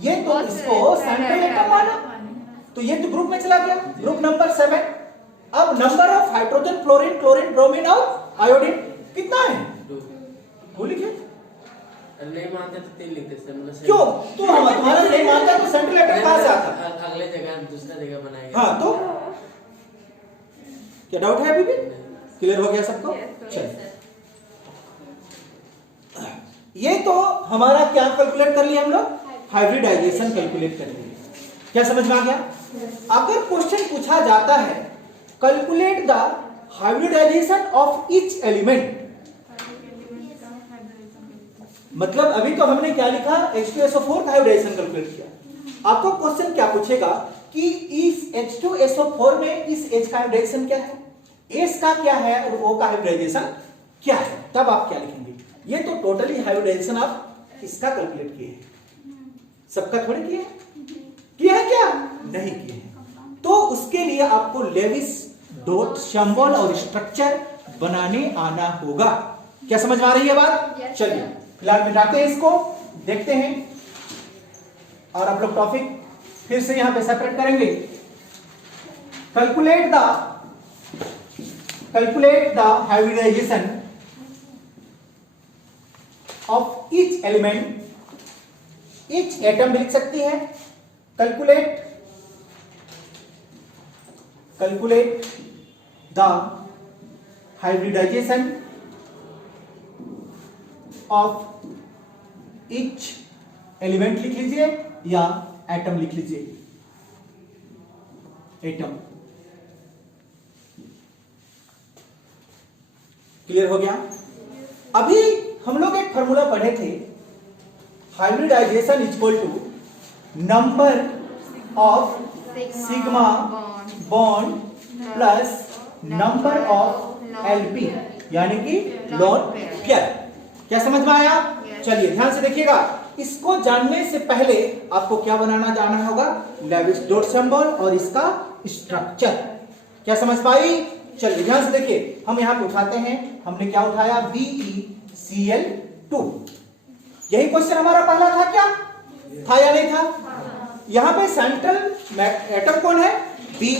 ये तो इसको सेंट्रल एटम माना, तो ये तो ग्रुप में चला गया, ग्रुप नंबर 7। अब number of hydrogen, fluorine, chlorine, bromine और आयोडीन कितना है? 2 वो लिखे। नहीं मानते तो 3 लिखते सर, मतलब क्यों? तो हम तुम्हारा नहीं मानता तो सेंट्रल एटम कहां से आता? अगले जगह दूसरा जगह बनाएंगे। हाँ, तो क्या डाउट है अभी भी? क्लियर हो गया सबको? चलिए, ये तो हमारा क्या कैलकुलेट कर लिया हम लोग? हाइब्रिडाइजेशन कैलकुलेट कर लिया। क्या समझ में आ गया? अगर क्वेश्चन पूछा जाता है calculate the hybridization of each element, मतलब अभी तो हमने क्या लिखा? H2SO4 का हाइब्रिडाइजेशन कैलकुलेट किया। आपको क्वेश्चन क्या पूछेगा कि इस H2SO4 में इस H का हाइब्रिडाइजेशन क्या है, S का क्या है और O का हाइब्रिडाइजेशन क्या है, तब आप क्या लिखेंगे? ये तो टोटली हाइब्रिडाइजेशन आप इसका कैलकुलेट किए हैं, सबका थोड़े किए हैं? किया है क्या? नहीं किए हैं। तो उसके लिए आपको लेविस डॉट सिंबल और स्ट्रक्चर बनाने आना होगा। क्या समझ में आ रही है बात? चलिए फिलहाल मिटाते हैं इसको, देखते हैं और आप लोग टॉपिक फिर से यहां पे सेपरेट करेंगे। Calculate the hybridization of each element, each atom भी लिख सकती है। Calculate the hybridization of each element लिख लीजिए या एटम लिख लीजिए, एटम। क्लियर हो गया? अभी हम लोग एक फॉर्मूला पढ़े थे, hybridization equal to number of sigma bond plus number of LP, यानी कि लोन पेयर। क्या समझ में आया? चलिए ध्यान से देखिएगा, इसको जानने से पहले आपको क्या बनाना जाना होगा? लेविस डॉट सिंबल और इसका स्ट्रक्चर। क्या समझ पाई? चलिए ध्यान से देखिए, हम यहां पे उठाते हैं, हमने क्या उठाया? BeCl2। यही क्वेश्चन हमारा पहला था क्या? था या नहीं था? यहां पे सेंट्रल एटम कौन है? Be।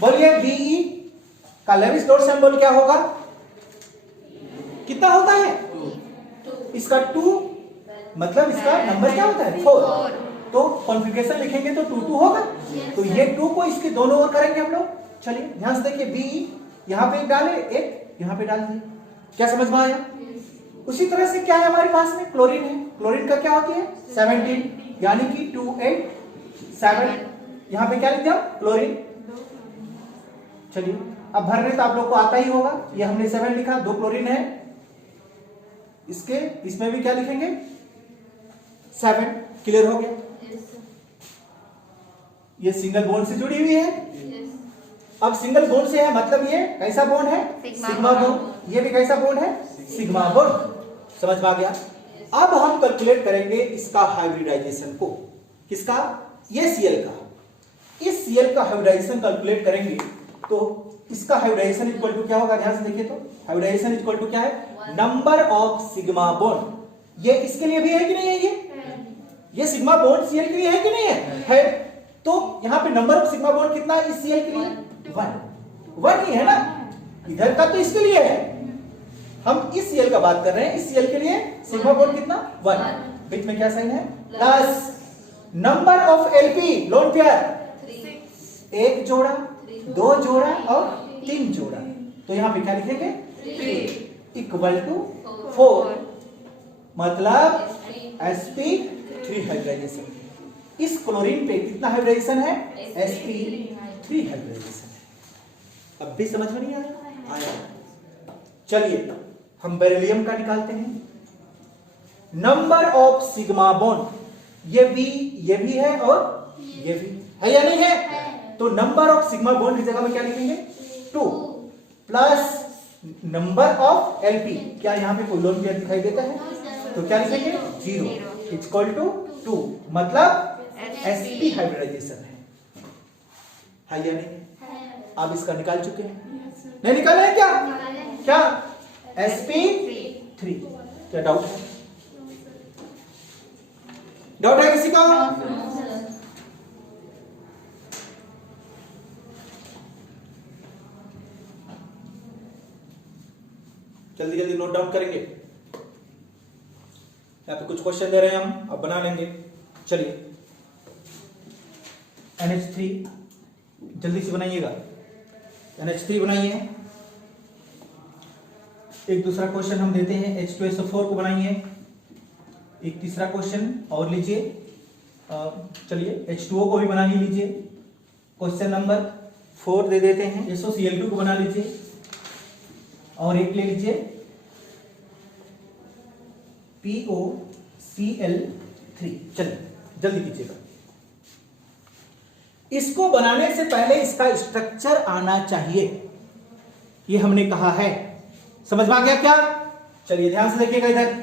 बोलिए Be का लेविस डॉट सिंबल क्या होगा? कितना होता है? इसका 2, मतलब इसका नंबर क्या होता है? 4। तो कॉन्फ़िगरेशन लिखेंगे तो 2 2 होगा, तो ये 2 को इसके दोनों ओर करेंगे हम लोग। चलिए ध्यान से देखिए, Be यहां पे एक डाले, एक यहां पे डाल दिए। क्या समझ में आया? उसी तरह से क्या है हमारे पास में? क्लोरीन है। क्लोरीन का क्या होती है? 17, यानी कि 2 8 7। यहां पे क्या लिख दिया? क्लोरीन। चलिए अब भरने तो आप लोग को आता ही होगा, ये हमने 7 लिखा, 2 क्लोरीन है, इसके इसमें भी क्या लिखेंगे? 7। क्लियर हो गया? ये सिंगल बॉन्ड से जुड़ी हुई है। अब सिंगल बॉन्ड से है, मतलब ये कैसा बॉन्ड है? Sigma bond. ये भी कैसा बॉन्ड है? Sigma bond. समझ में आ गया? अब हम कैलकुलेट करेंगे इसका हाइब्रिडाइजेशन को। किसका? ये Cl का। इस Cl का हाइब्रिडाइजेशन कैलकुलेट करेंगे तो इसका हाइब्रिडाइजेशन इक्वल टू क्या होगा? ध्यान से देखिए तो, हाइब्रिडाइजेशन इक्वल टू क्या है? Number of sigma bond. ये इसके लिए भी है कि नहीं है? ये सिग्मा बॉन्ड Cl के लिए है कि नहीं है? तो यहां पे नंबर ऑफ सिग्मा बॉन्ड कितना है इस Cl के लिए? 1 ही है ना, इधर का तो इसके लिए है, हम इस Cl का बात कर रहे हैं। इस Cl के लिए सिग्मा बॉन्ड कितना? 1। बीच में क्या साइन है? Plus number of Lp lone pair 1 जोड़ा, 2 जोड़ा और 3 जोड़ा, तो यहां पे क्या लिखेंगे? 3 इक्वल टू 4, मतलब sp3 हाइब्रिडाइजेशन। इस क्लोरीन पे कितना हाइब्रिडाइजेशन है? sp3 हाइब्रिडाइजेशन है। अब भी समझ में नहीं आया? चलिए हम बेरिलियम का निकालते हैं। नंबर ऑफ सिग्मा बॉन्ड, ये भी है और ये भी है या नहीं है? तो नंबर ऑफ सिग्मा बॉन्ड की जगह में क्या लिखेंगे? 2 प्लस नंबर ऑफ एलपी। क्या यहाँ पे कोई लोन पेयर दिखाई देता है? तो क्या लिखेंगे? 0 इक्वल टू 2, मतलब sp हाइब्रिडाइजेशन है या नहीं? आप इसका निकाल चुके हैं? नहीं निकाला है क्या? क्या sp3? क्या डाउट है? डाउट है किसी का? जल्दी जल्दी नोट डाउन करेंगे। यहाँ पे कुछ क्वेश्चन दे रहे हैं हम, अब बना लेंगे। चलिए NH3 जल्दी से बनाइएगा। NH3 बनाइए। एक दूसरा क्वेश्चन हम देते हैं, H2SO4 को बनाइए। एक तीसरा क्वेश्चन और लीजिए। चलिए H2O को भी बना ही लीजिए। क्वेश्चन नंबर 4 दे देते हैं, SOCl2 को बना लीजिए। और एक ले लीजिए POCl3। चलिए जल्दी कीजिएगा। इसको बनाने से पहले इसका स्ट्रक्चर आना चाहिए, ये हमने कहा है। समझ में आ गया क्या? चलिए ध्यान से देखिएगा इधर।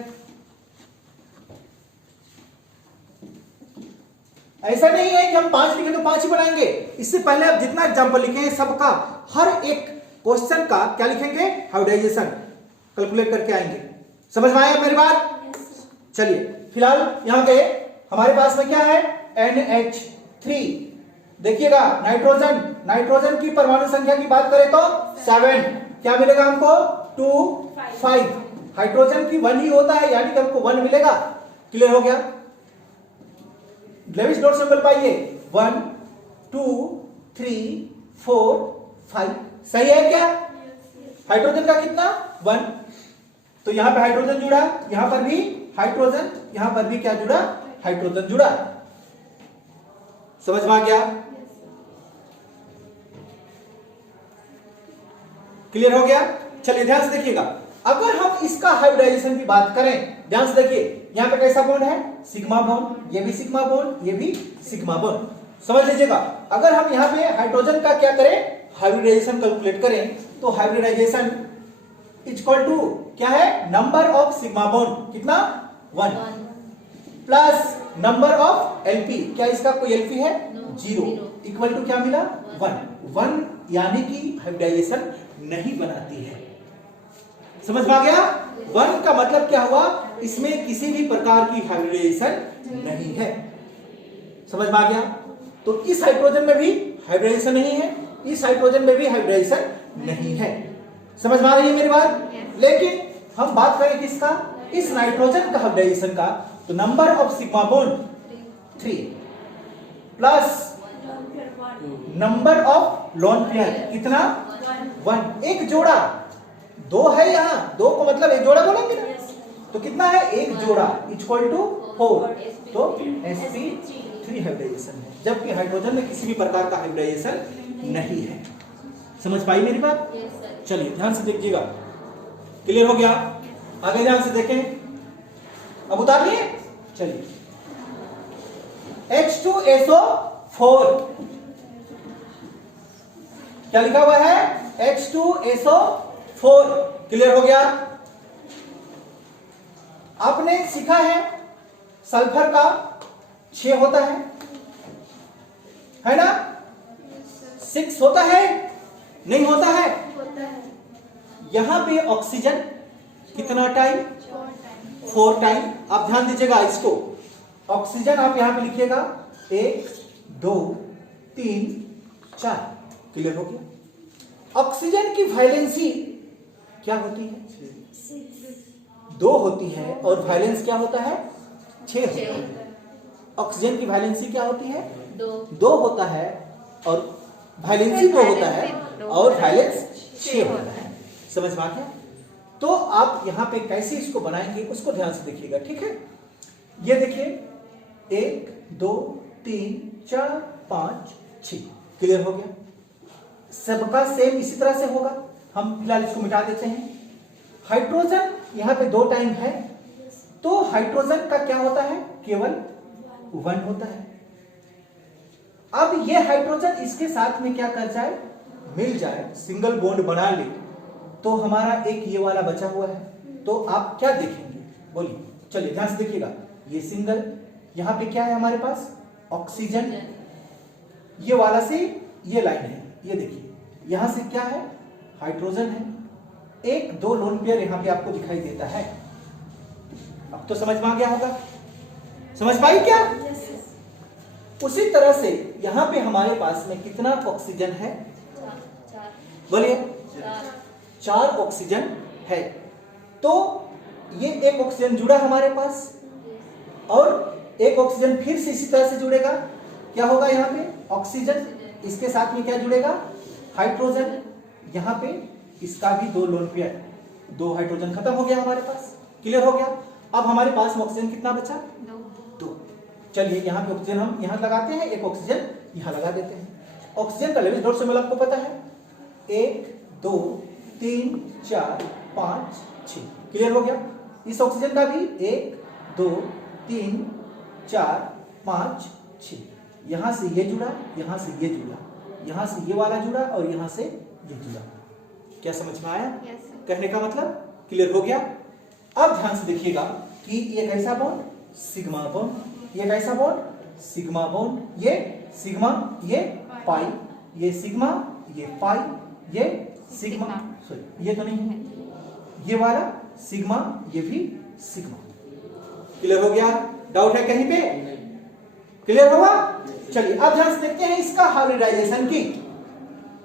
ऐसा नहीं है कि हम 5 लिखे तो 5 ही बनाएंगे। इससे पहले आप जितना एग्जांपल लिखे हैं सबका, हर एक क्वेश्चन का क्या लिखेंगे? हाइब्रिडाइजेशन कैलकुलेट करके आएंगे। समझ में आया मेरी बात? चलिए फिलहाल यहां पे हमारे पास में क्या है? NH3। देखिएगा नाइट्रोजन की परमाणु संख्या की बात करें तो 7। क्या मिलेगा हमको? 2 5। हाइड्रोजन की 1 ही होता है, यानी कि हमको 1 मिलेगा। क्लियर हो गया? लेविस डॉट सिंबल पाइए। 1 2 3 4 5। सही है क्या? हाइड्रोजन का कितना? 1। तो यहां पे हाइड्रोजन जुड़ा, यहां पर भी हाइड्रोजन, यहां पर भी क्या जुड़ा? हाइड्रोजन जुड़ा। समझ में आ गया? क्लियर हो गया? चलिए ध्यान से देखिएगा। अगर हम इसका हाइब्रिडाइजेशन की बात करें, ध्यान से देखिए, यहां पे कैसा बॉन्ड है? सिग्मा बॉन्ड, ये भी सिग्मा बॉन्ड, ये भी सिग्मा बॉन्ड। समझ लीजिएगा। अगर हम यहां पे हाइड्रोजन का क्या करें? हाइब्रिडाइजेशन कैलकुलेट करें, तो हाइब्रिडाइजेशन इक्वल टू क्या है? नंबर ऑफ सिग्मा बॉन्ड कितना? 1 प्लस नंबर ऑफ एलपी। क्या इसका कोई एलपी है? 0 इक्वल टू क्या मिला? 1 यानी कि हाइब्रिडाइजेशन नहीं बनाती है। समझ में आ गया? 1 का मतलब क्या हुआ? इसमें किसी भी प्रकार की हाइब्रिडाइजेशन नहीं है। समझ में आ गया? तो इस हाइड्रोजन में भी हाइब्रिडाइजेशन नहीं है, इस हाइड्रोजन में भी हाइब्रिडाइजेशन नहीं है। समझ में आ रही है मेरी बात? लेकिन हम बात करें किसका? इस नाइट्रोजन का हाइब्रिडाइजेशन का, तो number of sigma bond 3 plus number of lone pair कितना? 1। एक जोड़ा, 2 है यहां, 2 को मतलब एक जोड़ा बोलेंगे ना, तो कितना है? एक जोड़ा इक्वल टू 4। तो sp3 हाइब्रिडाइजेशन है, जबकि हाइड्रोजन में किसी भी प्रकार का हाइब्रिडाइजेशन नहीं है। समझ पाई मेरी बात? चलिए ध्यान से देखिएगा। क्लियर हो गया? आगे ध्यान से देखें। अब उतार लिए। चलिए H2SO4 क्या लिखा हुआ है? H2SO4। क्लियर हो गया? आपने सीखा है सल्फर का 6 होता है ना? 6 होता है? नहीं होता है? यहां पे ऑक्सीजन कितना टाइम? 4 टाइम। आप ध्यान दीजिएगा इसको। ऑक्सीजन आप यहां पे लिखिएगा 1 2 3 4। क्लियर हो गया? ऑक्सीजन की वैलेंसी क्या होती है? 2 होती है, और वैलेंस क्या होता है? 6 होता है। ऑक्सीजन की वैलेंसी क्या होती है? 2 होता है, और वैलेंसी 2 होता है, और वैलेंस 6 होता है। समझ में आ गया? तो आप यहां पे कैसे इसको बनाएंगे उसको ध्यान से देखिएगा, ठीक है? ये देखिए 1 2 3 4 5 6। क्लियर हो गया? सबका सेम इसी तरह से होगा। हम फिलहाल इसको मिटा देते हैं। हाइड्रोजन यहां पे 2 टाइम है, तो हाइड्रोजन का क्या होता है, केवल 1 होता है। अब ये हाइड्रोजन इसके साथ में क्या कर जाए, मिल जाए, सिंगल बॉन्ड बना ले, तो हमारा एक ये वाला बचा हुआ है। तो आप क्या देखेंगे, बोलिए, चलिए ध्यान से देखिएगा। ये सिंगल, यहां पे क्या है हमारे पास, ऑक्सीजन, ये वाला से ये लाइन है, ये देखिए, यहां से क्या है, हाइड्रोजन है, 1-2 लोन पेयर यहां पे आपको दिखाई देता है। अब तो समझ में आ गया होगा, समझ पाई क्या? उसी तरह से यहां पे हमारे पास में कितना ऑक्सीजन है, बोलिए, 4 ऑक्सीजन है। तो ये एक ऑक्सीजन जुड़ा हमारे पास, और एक ऑक्सीजन फिर से इसी तरह से जुड़ेगा, क्या होगा यहाँ पे, ऑक्सीजन, इसके साथ में क्या जुड़ेगा, हाइड्रोजन, यहाँ पे इसका भी 2 लोन पेयर, 2 हाइड्रोजन खत्म हो गया हमारे पास, क्लियर हो गया। अब हमारे पास में ऑक्सीजन कितना बचा, 2। चलिए यहाँ पे ऑक्सीजन हम यहाँ लगाते हैं, एक ऑक्सीजन यहाँ लगा देते हैं। ऑक्सीजन का लेवल डॉट सिंबल आपको पता है, 1 2 3 4 5 6, क्लियर हो गया। इस ऑक्सीजन का भी 1 2 3 4 5 6, यहां से ये जुड़ा, यहां से ये जुड़ा, यहां से ये वाला जुड़ा, और यहां से ये जुड़ा। क्या समझ में आया? Yes, sir. कहने का मतलब क्लियर हो गया। अब ध्यान से देखिएगा कि ये कैसा बॉन्ड, सिग्मा बॉन्ड, ये कैसा बॉन्ड, सिग्मा बॉन्ड, ये सिग्मा, ये पाई, ये सिग्मा, ये पाई, ये सिग्मा, सॉरी ये तो नहीं है, ये वाला सिग्मा, ये भी सिग्मा। क्लियर हो गया? डाउट है कहीं पे? क्लियर होगा? चलिए अब ध्यान से देखते हैं इसका हाइब्रिडाइजेशन की,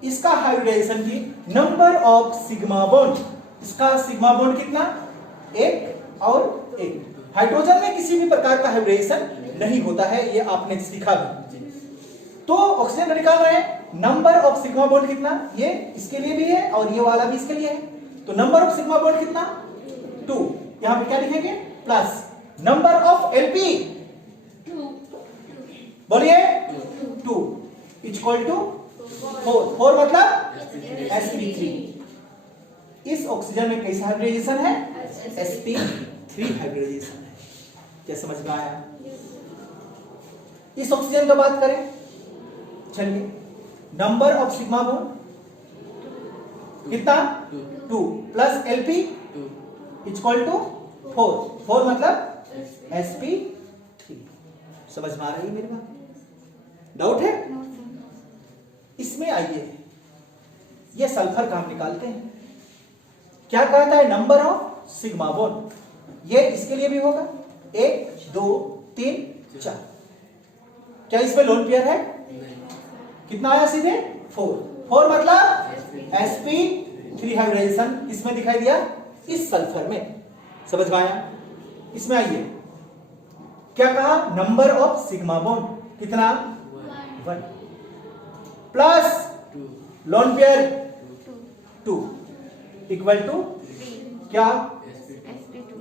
इसका हाइब्रिडाइजेशन की नंबर ऑफ सिग्मा बॉन्ड। इसका सिग्मा बॉन्ड कितना, 1 और 1। हाइड्रोजन में किसी भी प्रकार का हाइब्रिडाइजेशन नहीं होता है, ये आपने सीखा भी। तो ऑक्सीजन निकाल रहे हैं, नंबर ऑफ सिग्मा बॉन्ड कितना, ये इसके लिए भी है और ये वाला भी इसके लिए है। तो नंबर ऑफ सिग्मा बॉन्ड कितना, 2। यहां पे क्या लिखेंगे, प्लस नंबर ऑफ एलपी, बोलिए 2 इक्वल टू 4 मतलब sp3। इस ऑक्सीजन में कैसा हाइब्रिडाइजेशन है, sp3 हाइब्रिडाइजेशन है। क्या समझ में आया? इस ऑक्सीजन का बात करें, चलिए, नंबर ऑफ सिग्मा बॉन्ड कितना, 2 प्लस एलपी इक्वल टू 4 मतलब sp3। समझ में आ रही है मेरी बात? डाउट है? इसमें आइए, ये सल्फर का हम निकालते हैं। क्या कहता है, नंबर ऑफ सिग्मा बॉन्ड, ये इसके लिए भी होगा, 1 2 3 4। क्या इसमें लोन पेयर है, कितना आया सीधे, 4 मतलब sp3 हाइब्रिडाइजेशन इसमें दिखाई दिया, इस सल्फर में। समझ में आया? इसमें आइए, क्या कहा, नंबर ऑफ सिग्मा बॉन्ड कितना, 1 plus lone pair 2 equal to क्या, sp2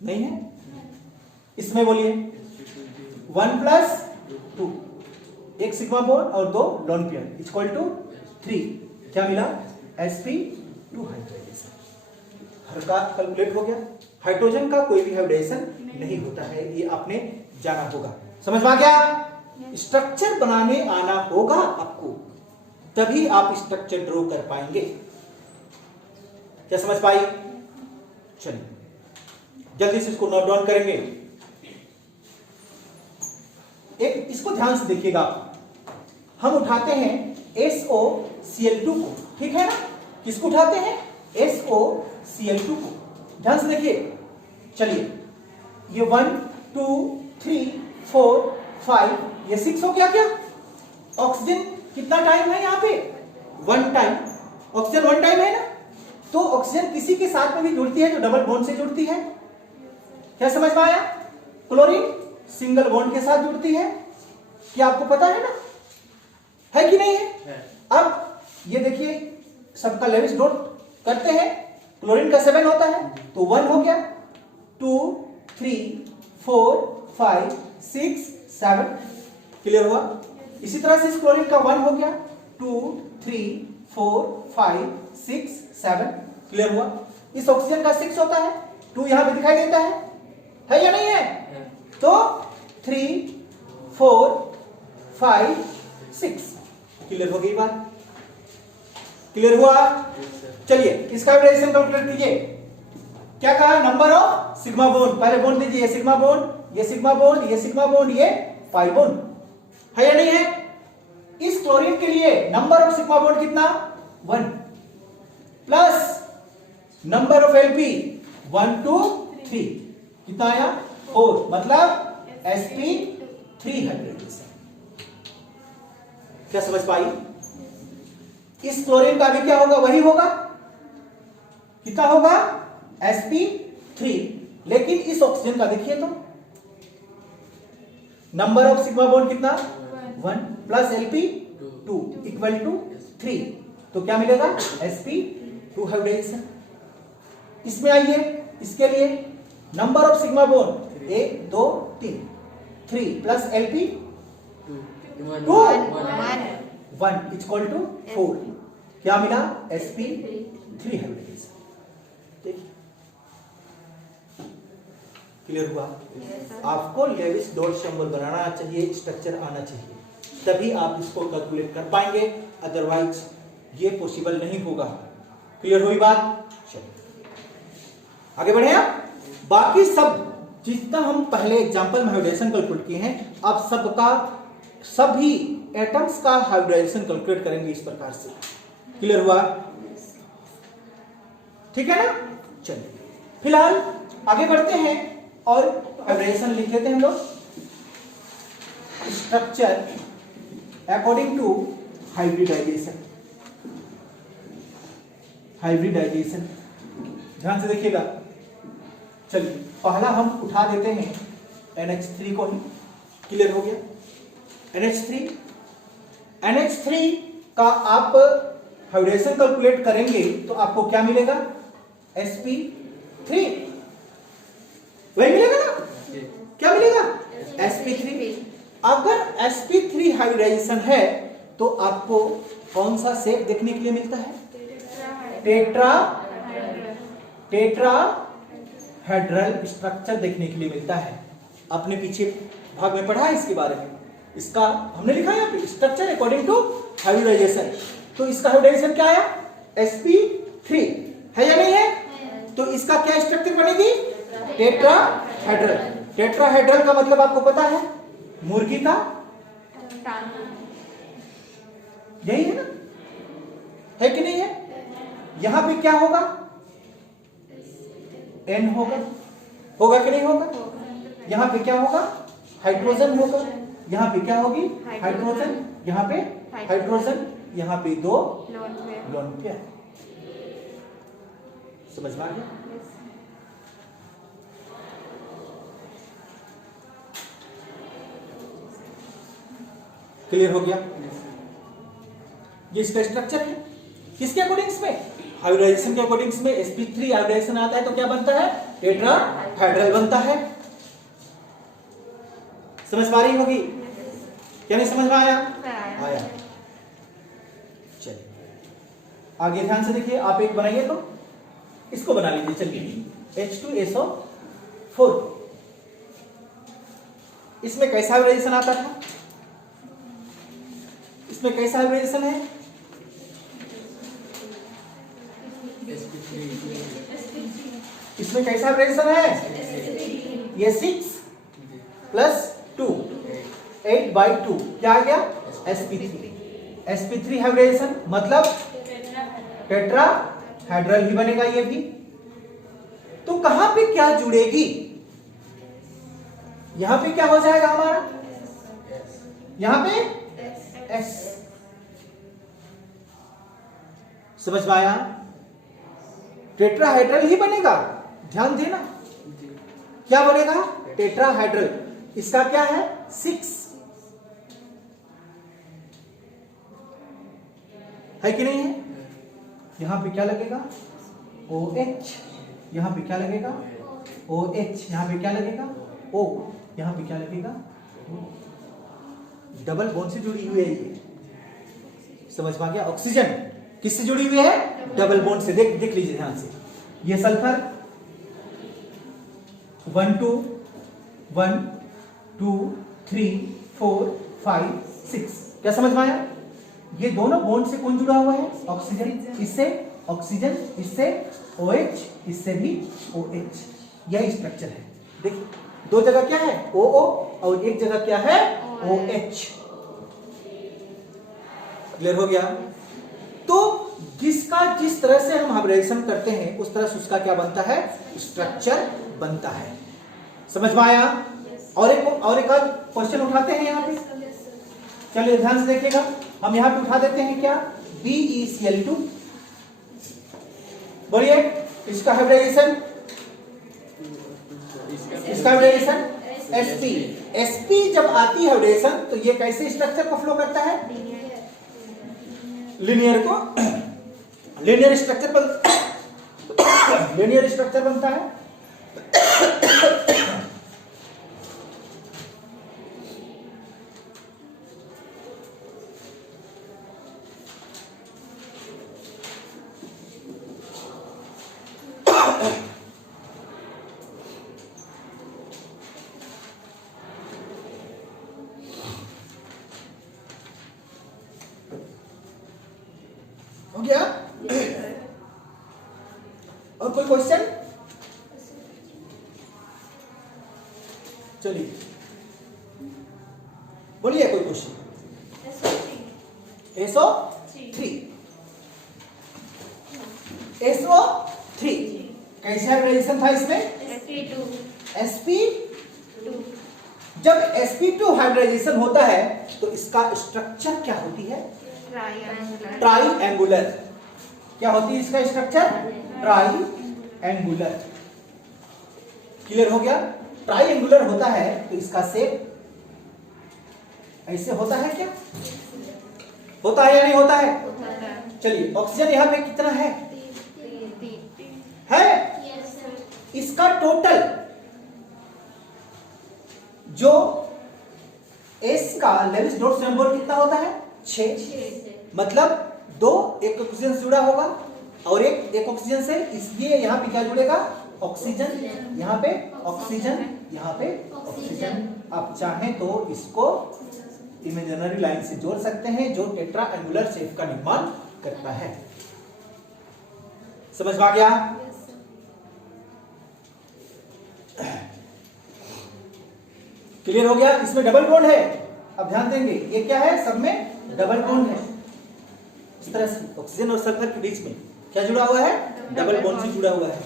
नहीं है, इसमें बोलिए 1 प्लस 2, एक सिग्मा बॉन्ड और 2 लोन पेयर इक्वल टू 3, क्या मिला, sp2 हाइब्रिडाइजेशन। हर का कैलकुलेट हो गया। हाइड्रोजन का कोई भी हाइब्रिडाइजेशन नहीं होता है, ये आपने जाना होगा। समझ में आ गया? स्ट्रक्चर बनाने आना होगा आपको, तभी आप स्ट्रक्चर ड्रॉ कर पाएंगे। क्या समझ पाई? चलिए जल्दी से इसको नोट डाउन करेंगे। एक इसको ध्यान से देखिएगा, हम उठाते हैं SOCl2 को, ठीक है ना? किसको उठाते हैं, SOCl2 को। ध्यान से देखिए, चलिए ये 1 2 3 4 5 ये 6 हो गया। क्या ऑक्सीजन कितना टाइम है यहाँ पे, 1 टाइम। ऑक्सीजन 1 टाइम है ना, तो ऑक्सीजन किसी के साथ में भी जुड़ती है जो डबल बॉन्ड से जुड़ती है। क्या समझ में आया? क्लोरीन सिंगल बॉन्ड के साथ जुड़ती है, क्या आपको पता है ना, है कि नहीं है? अब ये देखिए, सबका लेविस डॉट करते हैं, क्लोरीन का 7 होता है तो 1 हो गया, 2 3 4 5 6 7, क्लियर हुआ? इसी तरह से इस क्लोरीन का 1 हो गया, 2 3 4 5 6 7, क्लियर हुआ? इस ऑक्सीजन का 6 होता है 2 यहां पे दिखाई देता है या नहीं है? तो 3 4 5 6। क्लियर हो गई बात? क्लियर हुआ? चलिए इसका हाइब्रिडाइजेशन कैलकुलेट कीजिए। क्या कहा? Number of sigma bond. पहले बॉन्ड दीजिए, ये सिग्मा बॉन्ड, ये सिग्मा बॉन्ड, ये सिग्मा बॉन्ड, ये पाई बॉन्ड है या नहीं है? इस क्लोरीन के लिए नंबर ऑफ सिग्मा बॉन्ड कितना? 1 प्लस नंबर ऑफ एलपी 1 2 3 कितना आया? 4, मतलब sp3 हाइब्रिडाइजेशन। क्या समझ पाई? इस क्लोरीन का भी क्या होगा? वही होगा। कितना होगा? sp3। लेकिन इस ऑक्सीजन का देखिए तो नंबर ऑफ सिग्मा बॉन्ड कितना? 1 प्लस एलपी 2 इक्वल टू 3। तो क्या मिलेगा? sp2 hybridisation. इसमें आइए, इसके लिए number of sigma bond 1 2 3 3 plus LP 2 1 equal to 4। क्या मिला? sp3 hybridisation. देखिए क्लियर हुआ? आपको लेविस डॉट सिंबल बनाना चाहिए, स्ट्रक्चर आना चाहिए, तभी आप इसको कैलकुलेट कर पाएंगे, अदरवाइज ये पॉसिबल नहीं होगा। क्लियर हुई बात? चलिए आगे बढ़े। आप बाकी सब जितना हम पहले एग्जांपल में हाइब्रिडाइजेशन कैलकुलेट किए हैं, अब सबका सभी एटम्स का हाइब्रिडाइजेशन कैलकुलेट करेंगे इस प्रकार से। क्लियर हुआ? ठीक है ना? चलिए फिलहाल आगे बढ़ते हैं और हाइब्रिडाइजेशन लिख लेते हैं हम लोग। Structure according to hybridization. Hybridization ध्यान से देखिएगा। चलिए पहला हम उठा देते हैं NH3 को ही। क्लियर हो गया? NH3 का आप हाइब्रिडाइजेशन कैलकुलेट करेंगे तो आपको क्या मिलेगा? sp3 वही मिलेगा ना? क्या मिलेगा? sp3। अगर sp3 हाइब्रिडाइजेशन है तो आपको कौन सा शेप देखने के लिए मिलता है? टेट्राहेड्रल स्ट्रक्चर देखने के लिए मिलता है। आपने पीछे भाग में पढ़ा है इसके बारे में। इसका हमने लिखा है यहाँ पे स्ट्रक्चर अकॉर्डिंग टू हाइब्रिडाइजेशन। तो इसका हाइब्रिडाइजेशन क्या आया? sp3 है या नहीं है? तो इसका क्या स्ट्रक्चर बनेगी? टेट्राहेड्रल। टेट्राहेड्रल का मतलब आपको पता है? मुर्गी का यही है ना? है कि नहीं है? यहां पे क्या होगा? N होगा कि नहीं होगा? यहां पे क्या होगा? हाइड्रोजन होगा। यहां पे क्या होगी? हाइड्रोजन। यहां पे हाइड्रोजन। यहां पे 2 लोन पेयर। समझ में आ गया? क्लियर हो गया? ये इसका स्ट्रक्चर है। किसके अकॉर्डिंग्स में? हाइब्रिडाइजेशन के अकॉर्डिंग्स में sp3 हाइब्रिडाइजेशन आता है तो क्या बनता है? टेट्राहेड्रल बनता है। समझ पा रही होगी? क्या नहीं समझ में आया? आया। चलिए आगे ध्यान से देखिए। आप एक बनाइए तो इसको बना लीजिए। चलिए H2SO4। इसमें कैसा हाइब्रिडाइजेशन आता था? इसमें कैसा हाइब्रिडाइजेशन है? इसमें कैसा हाइब्रिडाइजेशन है? ये 6 प्लस 2 8/2 क्या आ गया? sp3 हाइब्रिडाइजेशन मतलब टेट्राहेड्रल ही बनेगा ये भी। तो कहां पे क्या जुड़ेगी? यहां पे क्या हो जाएगा हमारा? यहां पे S। समझ में आया? टेट्राहेड्रल ही बनेगा। ध्यान देना क्या बनेगा? टेट्राहेड्रल। इसका क्या है? 6 है कि नहीं है? यहां पे क्या लगेगा? OH। यहां पे क्या लगेगा? OH। यहां पे क्या लगेगा? O। यहां पे क्या लगेगा? डबल बॉन्ड से जुड़ी हुई है ये। समझ में आ गया? ऑक्सीजन किससे जुड़ी हुई है? डबल बॉन्ड से। देख लीजिए ध्यान से। ये सल्फर 1 2 1 2 3 4 5 6। क्या समझ में आया? ये दोनों बॉन्ड से कौन जुड़ा हुआ है? ऑक्सीजन। इससे ऑक्सीजन, इससे OH, इससे भी OH। यह स्ट्रक्चर है। देखिए दो जगह क्या है? OO और एक जगह क्या है? OH। क्लियर हो गया? तो जिसका जिस तरह से हम हाइब्रिडाइजेशन करते हैं उस तरह से उसका क्या बनता है? स्ट्रक्चर बनता है। समझ में आया? और एक क्वेश्चन उठाते हैं यहाँ पे। चलिए ध्यान से देखिएगा। हम यहाँ पे उठा देते हैं क्या? BeCl2। बोलिए इसका हाइब्रिडाइजेशन, sp जब आती है हाइब्रिडेशन तो ये कैसे स्ट्रक्चर को फ्लो करता है? लीनियर स्ट्रक्चर बनता है। हो गया? और कोई क्वेश्चन? चलिए बोलिए कोई क्वेश्चन। SO3 कैसे हाइब्रिडाइजेशन था इसमें? sp2। जब sp2 हाइब्रिडाइजेशन होता है तो इसका स्ट्रक्चर क्या होती है? ट्राइएंगुलर। क्या होती है इसका स्ट्रक्चर? ट्राइएंगुलर। क्लियर हो गया? ट्राइएंगुलर होता है तो इसका शेप ऐसे होता है। क्या होता है या नहीं होता है? चलिए ऑक्सीजन यहाँ पे कितना है? इसका टोटल जो S का लेविस डॉट्स नंबर कितना होता है? 6। मतलब 2 एक ऑक्सीजन से जुड़ा होगा और एक ऑक्सीजन से, इसलिए यहाँ पे क्या जुड़ेगा? ऑक्सीजन। यहाँ पे ऑक्सीजन, यहाँ पे ऑक्सीजन। आप चाहें तो इसको इमेजिनरी लाइन से जोड़ सकते हैं जो टेट्राएंगुलर शेप का निर्माण करता है। समझ में आ गया? क्लियर हो गया? इसमें डबल बॉन्ड है। अब ध्यान देंगे ये क्या है? सब में डबल बॉन्ड है। इस तरह से ऑक्सीजन और सल्फर के बीच में क्या जुड़ा हुआ है? डबल बॉन्ड से जुड़ा हुआ है।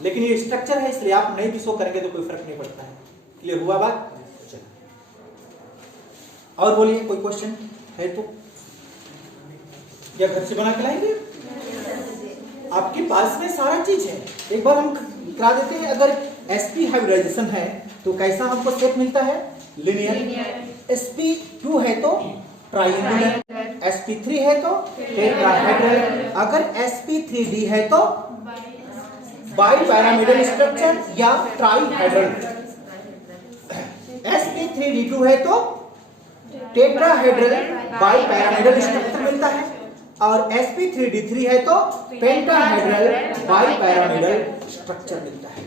लेकिन ये स्ट्रक्चर है इसलिए आप नहीं भी शो करेंगे तो कोई फर्क नहीं पड़ता है। क्लियर हुआ बात? और बोलिए कोई क्वेश्चन है तो, या घर से बना के लाएंगे? आपके पास में सारा चीज है। एक बार हम करा देते हैं। अगर sp हाइब्रिडाइजेशन है तो कैसा हमको शेप मिलता है? लीनियर। sp2 है तो ट्राइएंगुलर, sp3 है तो टेट्राहेड्रल, अगर sp3d है तो बाइपैरामिडल स्ट्रक्चर या ट्राइहेड्रल, sp3d2 है तो टेट्राहेड्रल बाइपैरामिडल स्ट्रक्चर मिलता है, और sp3d3 है तो पेंटाहेड्रल बाइपैरामिडल स्ट्रक्चर मिलता है।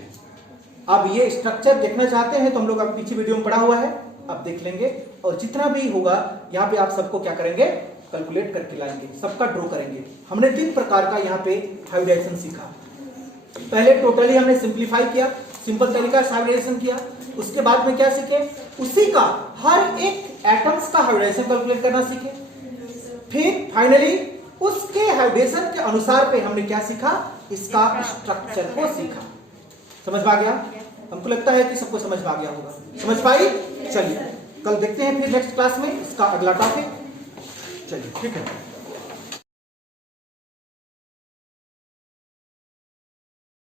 अब ये स्ट्रक्चर देखना चाहते हैं तो हम लोग अब पीछे वीडियो में पढ़ा हुआ है, अब देख लेंगे। और जितना भी होगा यहाँ पे आप सबको क्या करेंगे? कैलकुलेट करके लाएंगे, सबका ड्रॉ करेंगे। हमने 3 प्रकार का यहाँ पे हाइब्रिडाइजेशन सीखा। पहले टोटली हमने सिंप्लीफाई किया, सिंपल तरीका से हाइब्रिडाइजेशन किया। उसके बाद में क्या सीखे? उसी का हर एक एटम्स का हाइब्रिडाइजेशन कैलकुलेट करना सीखे। फिर फाइनली उसके हाइब्रिडेशन के अनुसार पे हमने क्या सीखा? इसका स्ट्रक्चर को सीखा। समझ में आ गया? हमको लगता है कि सबको समझ में आ गया होगा। समझ पाई? चलिए कल देखते हैं फिर नेक्स्ट क्लास में इसका अगला टॉपिक। चलिए ठीक है।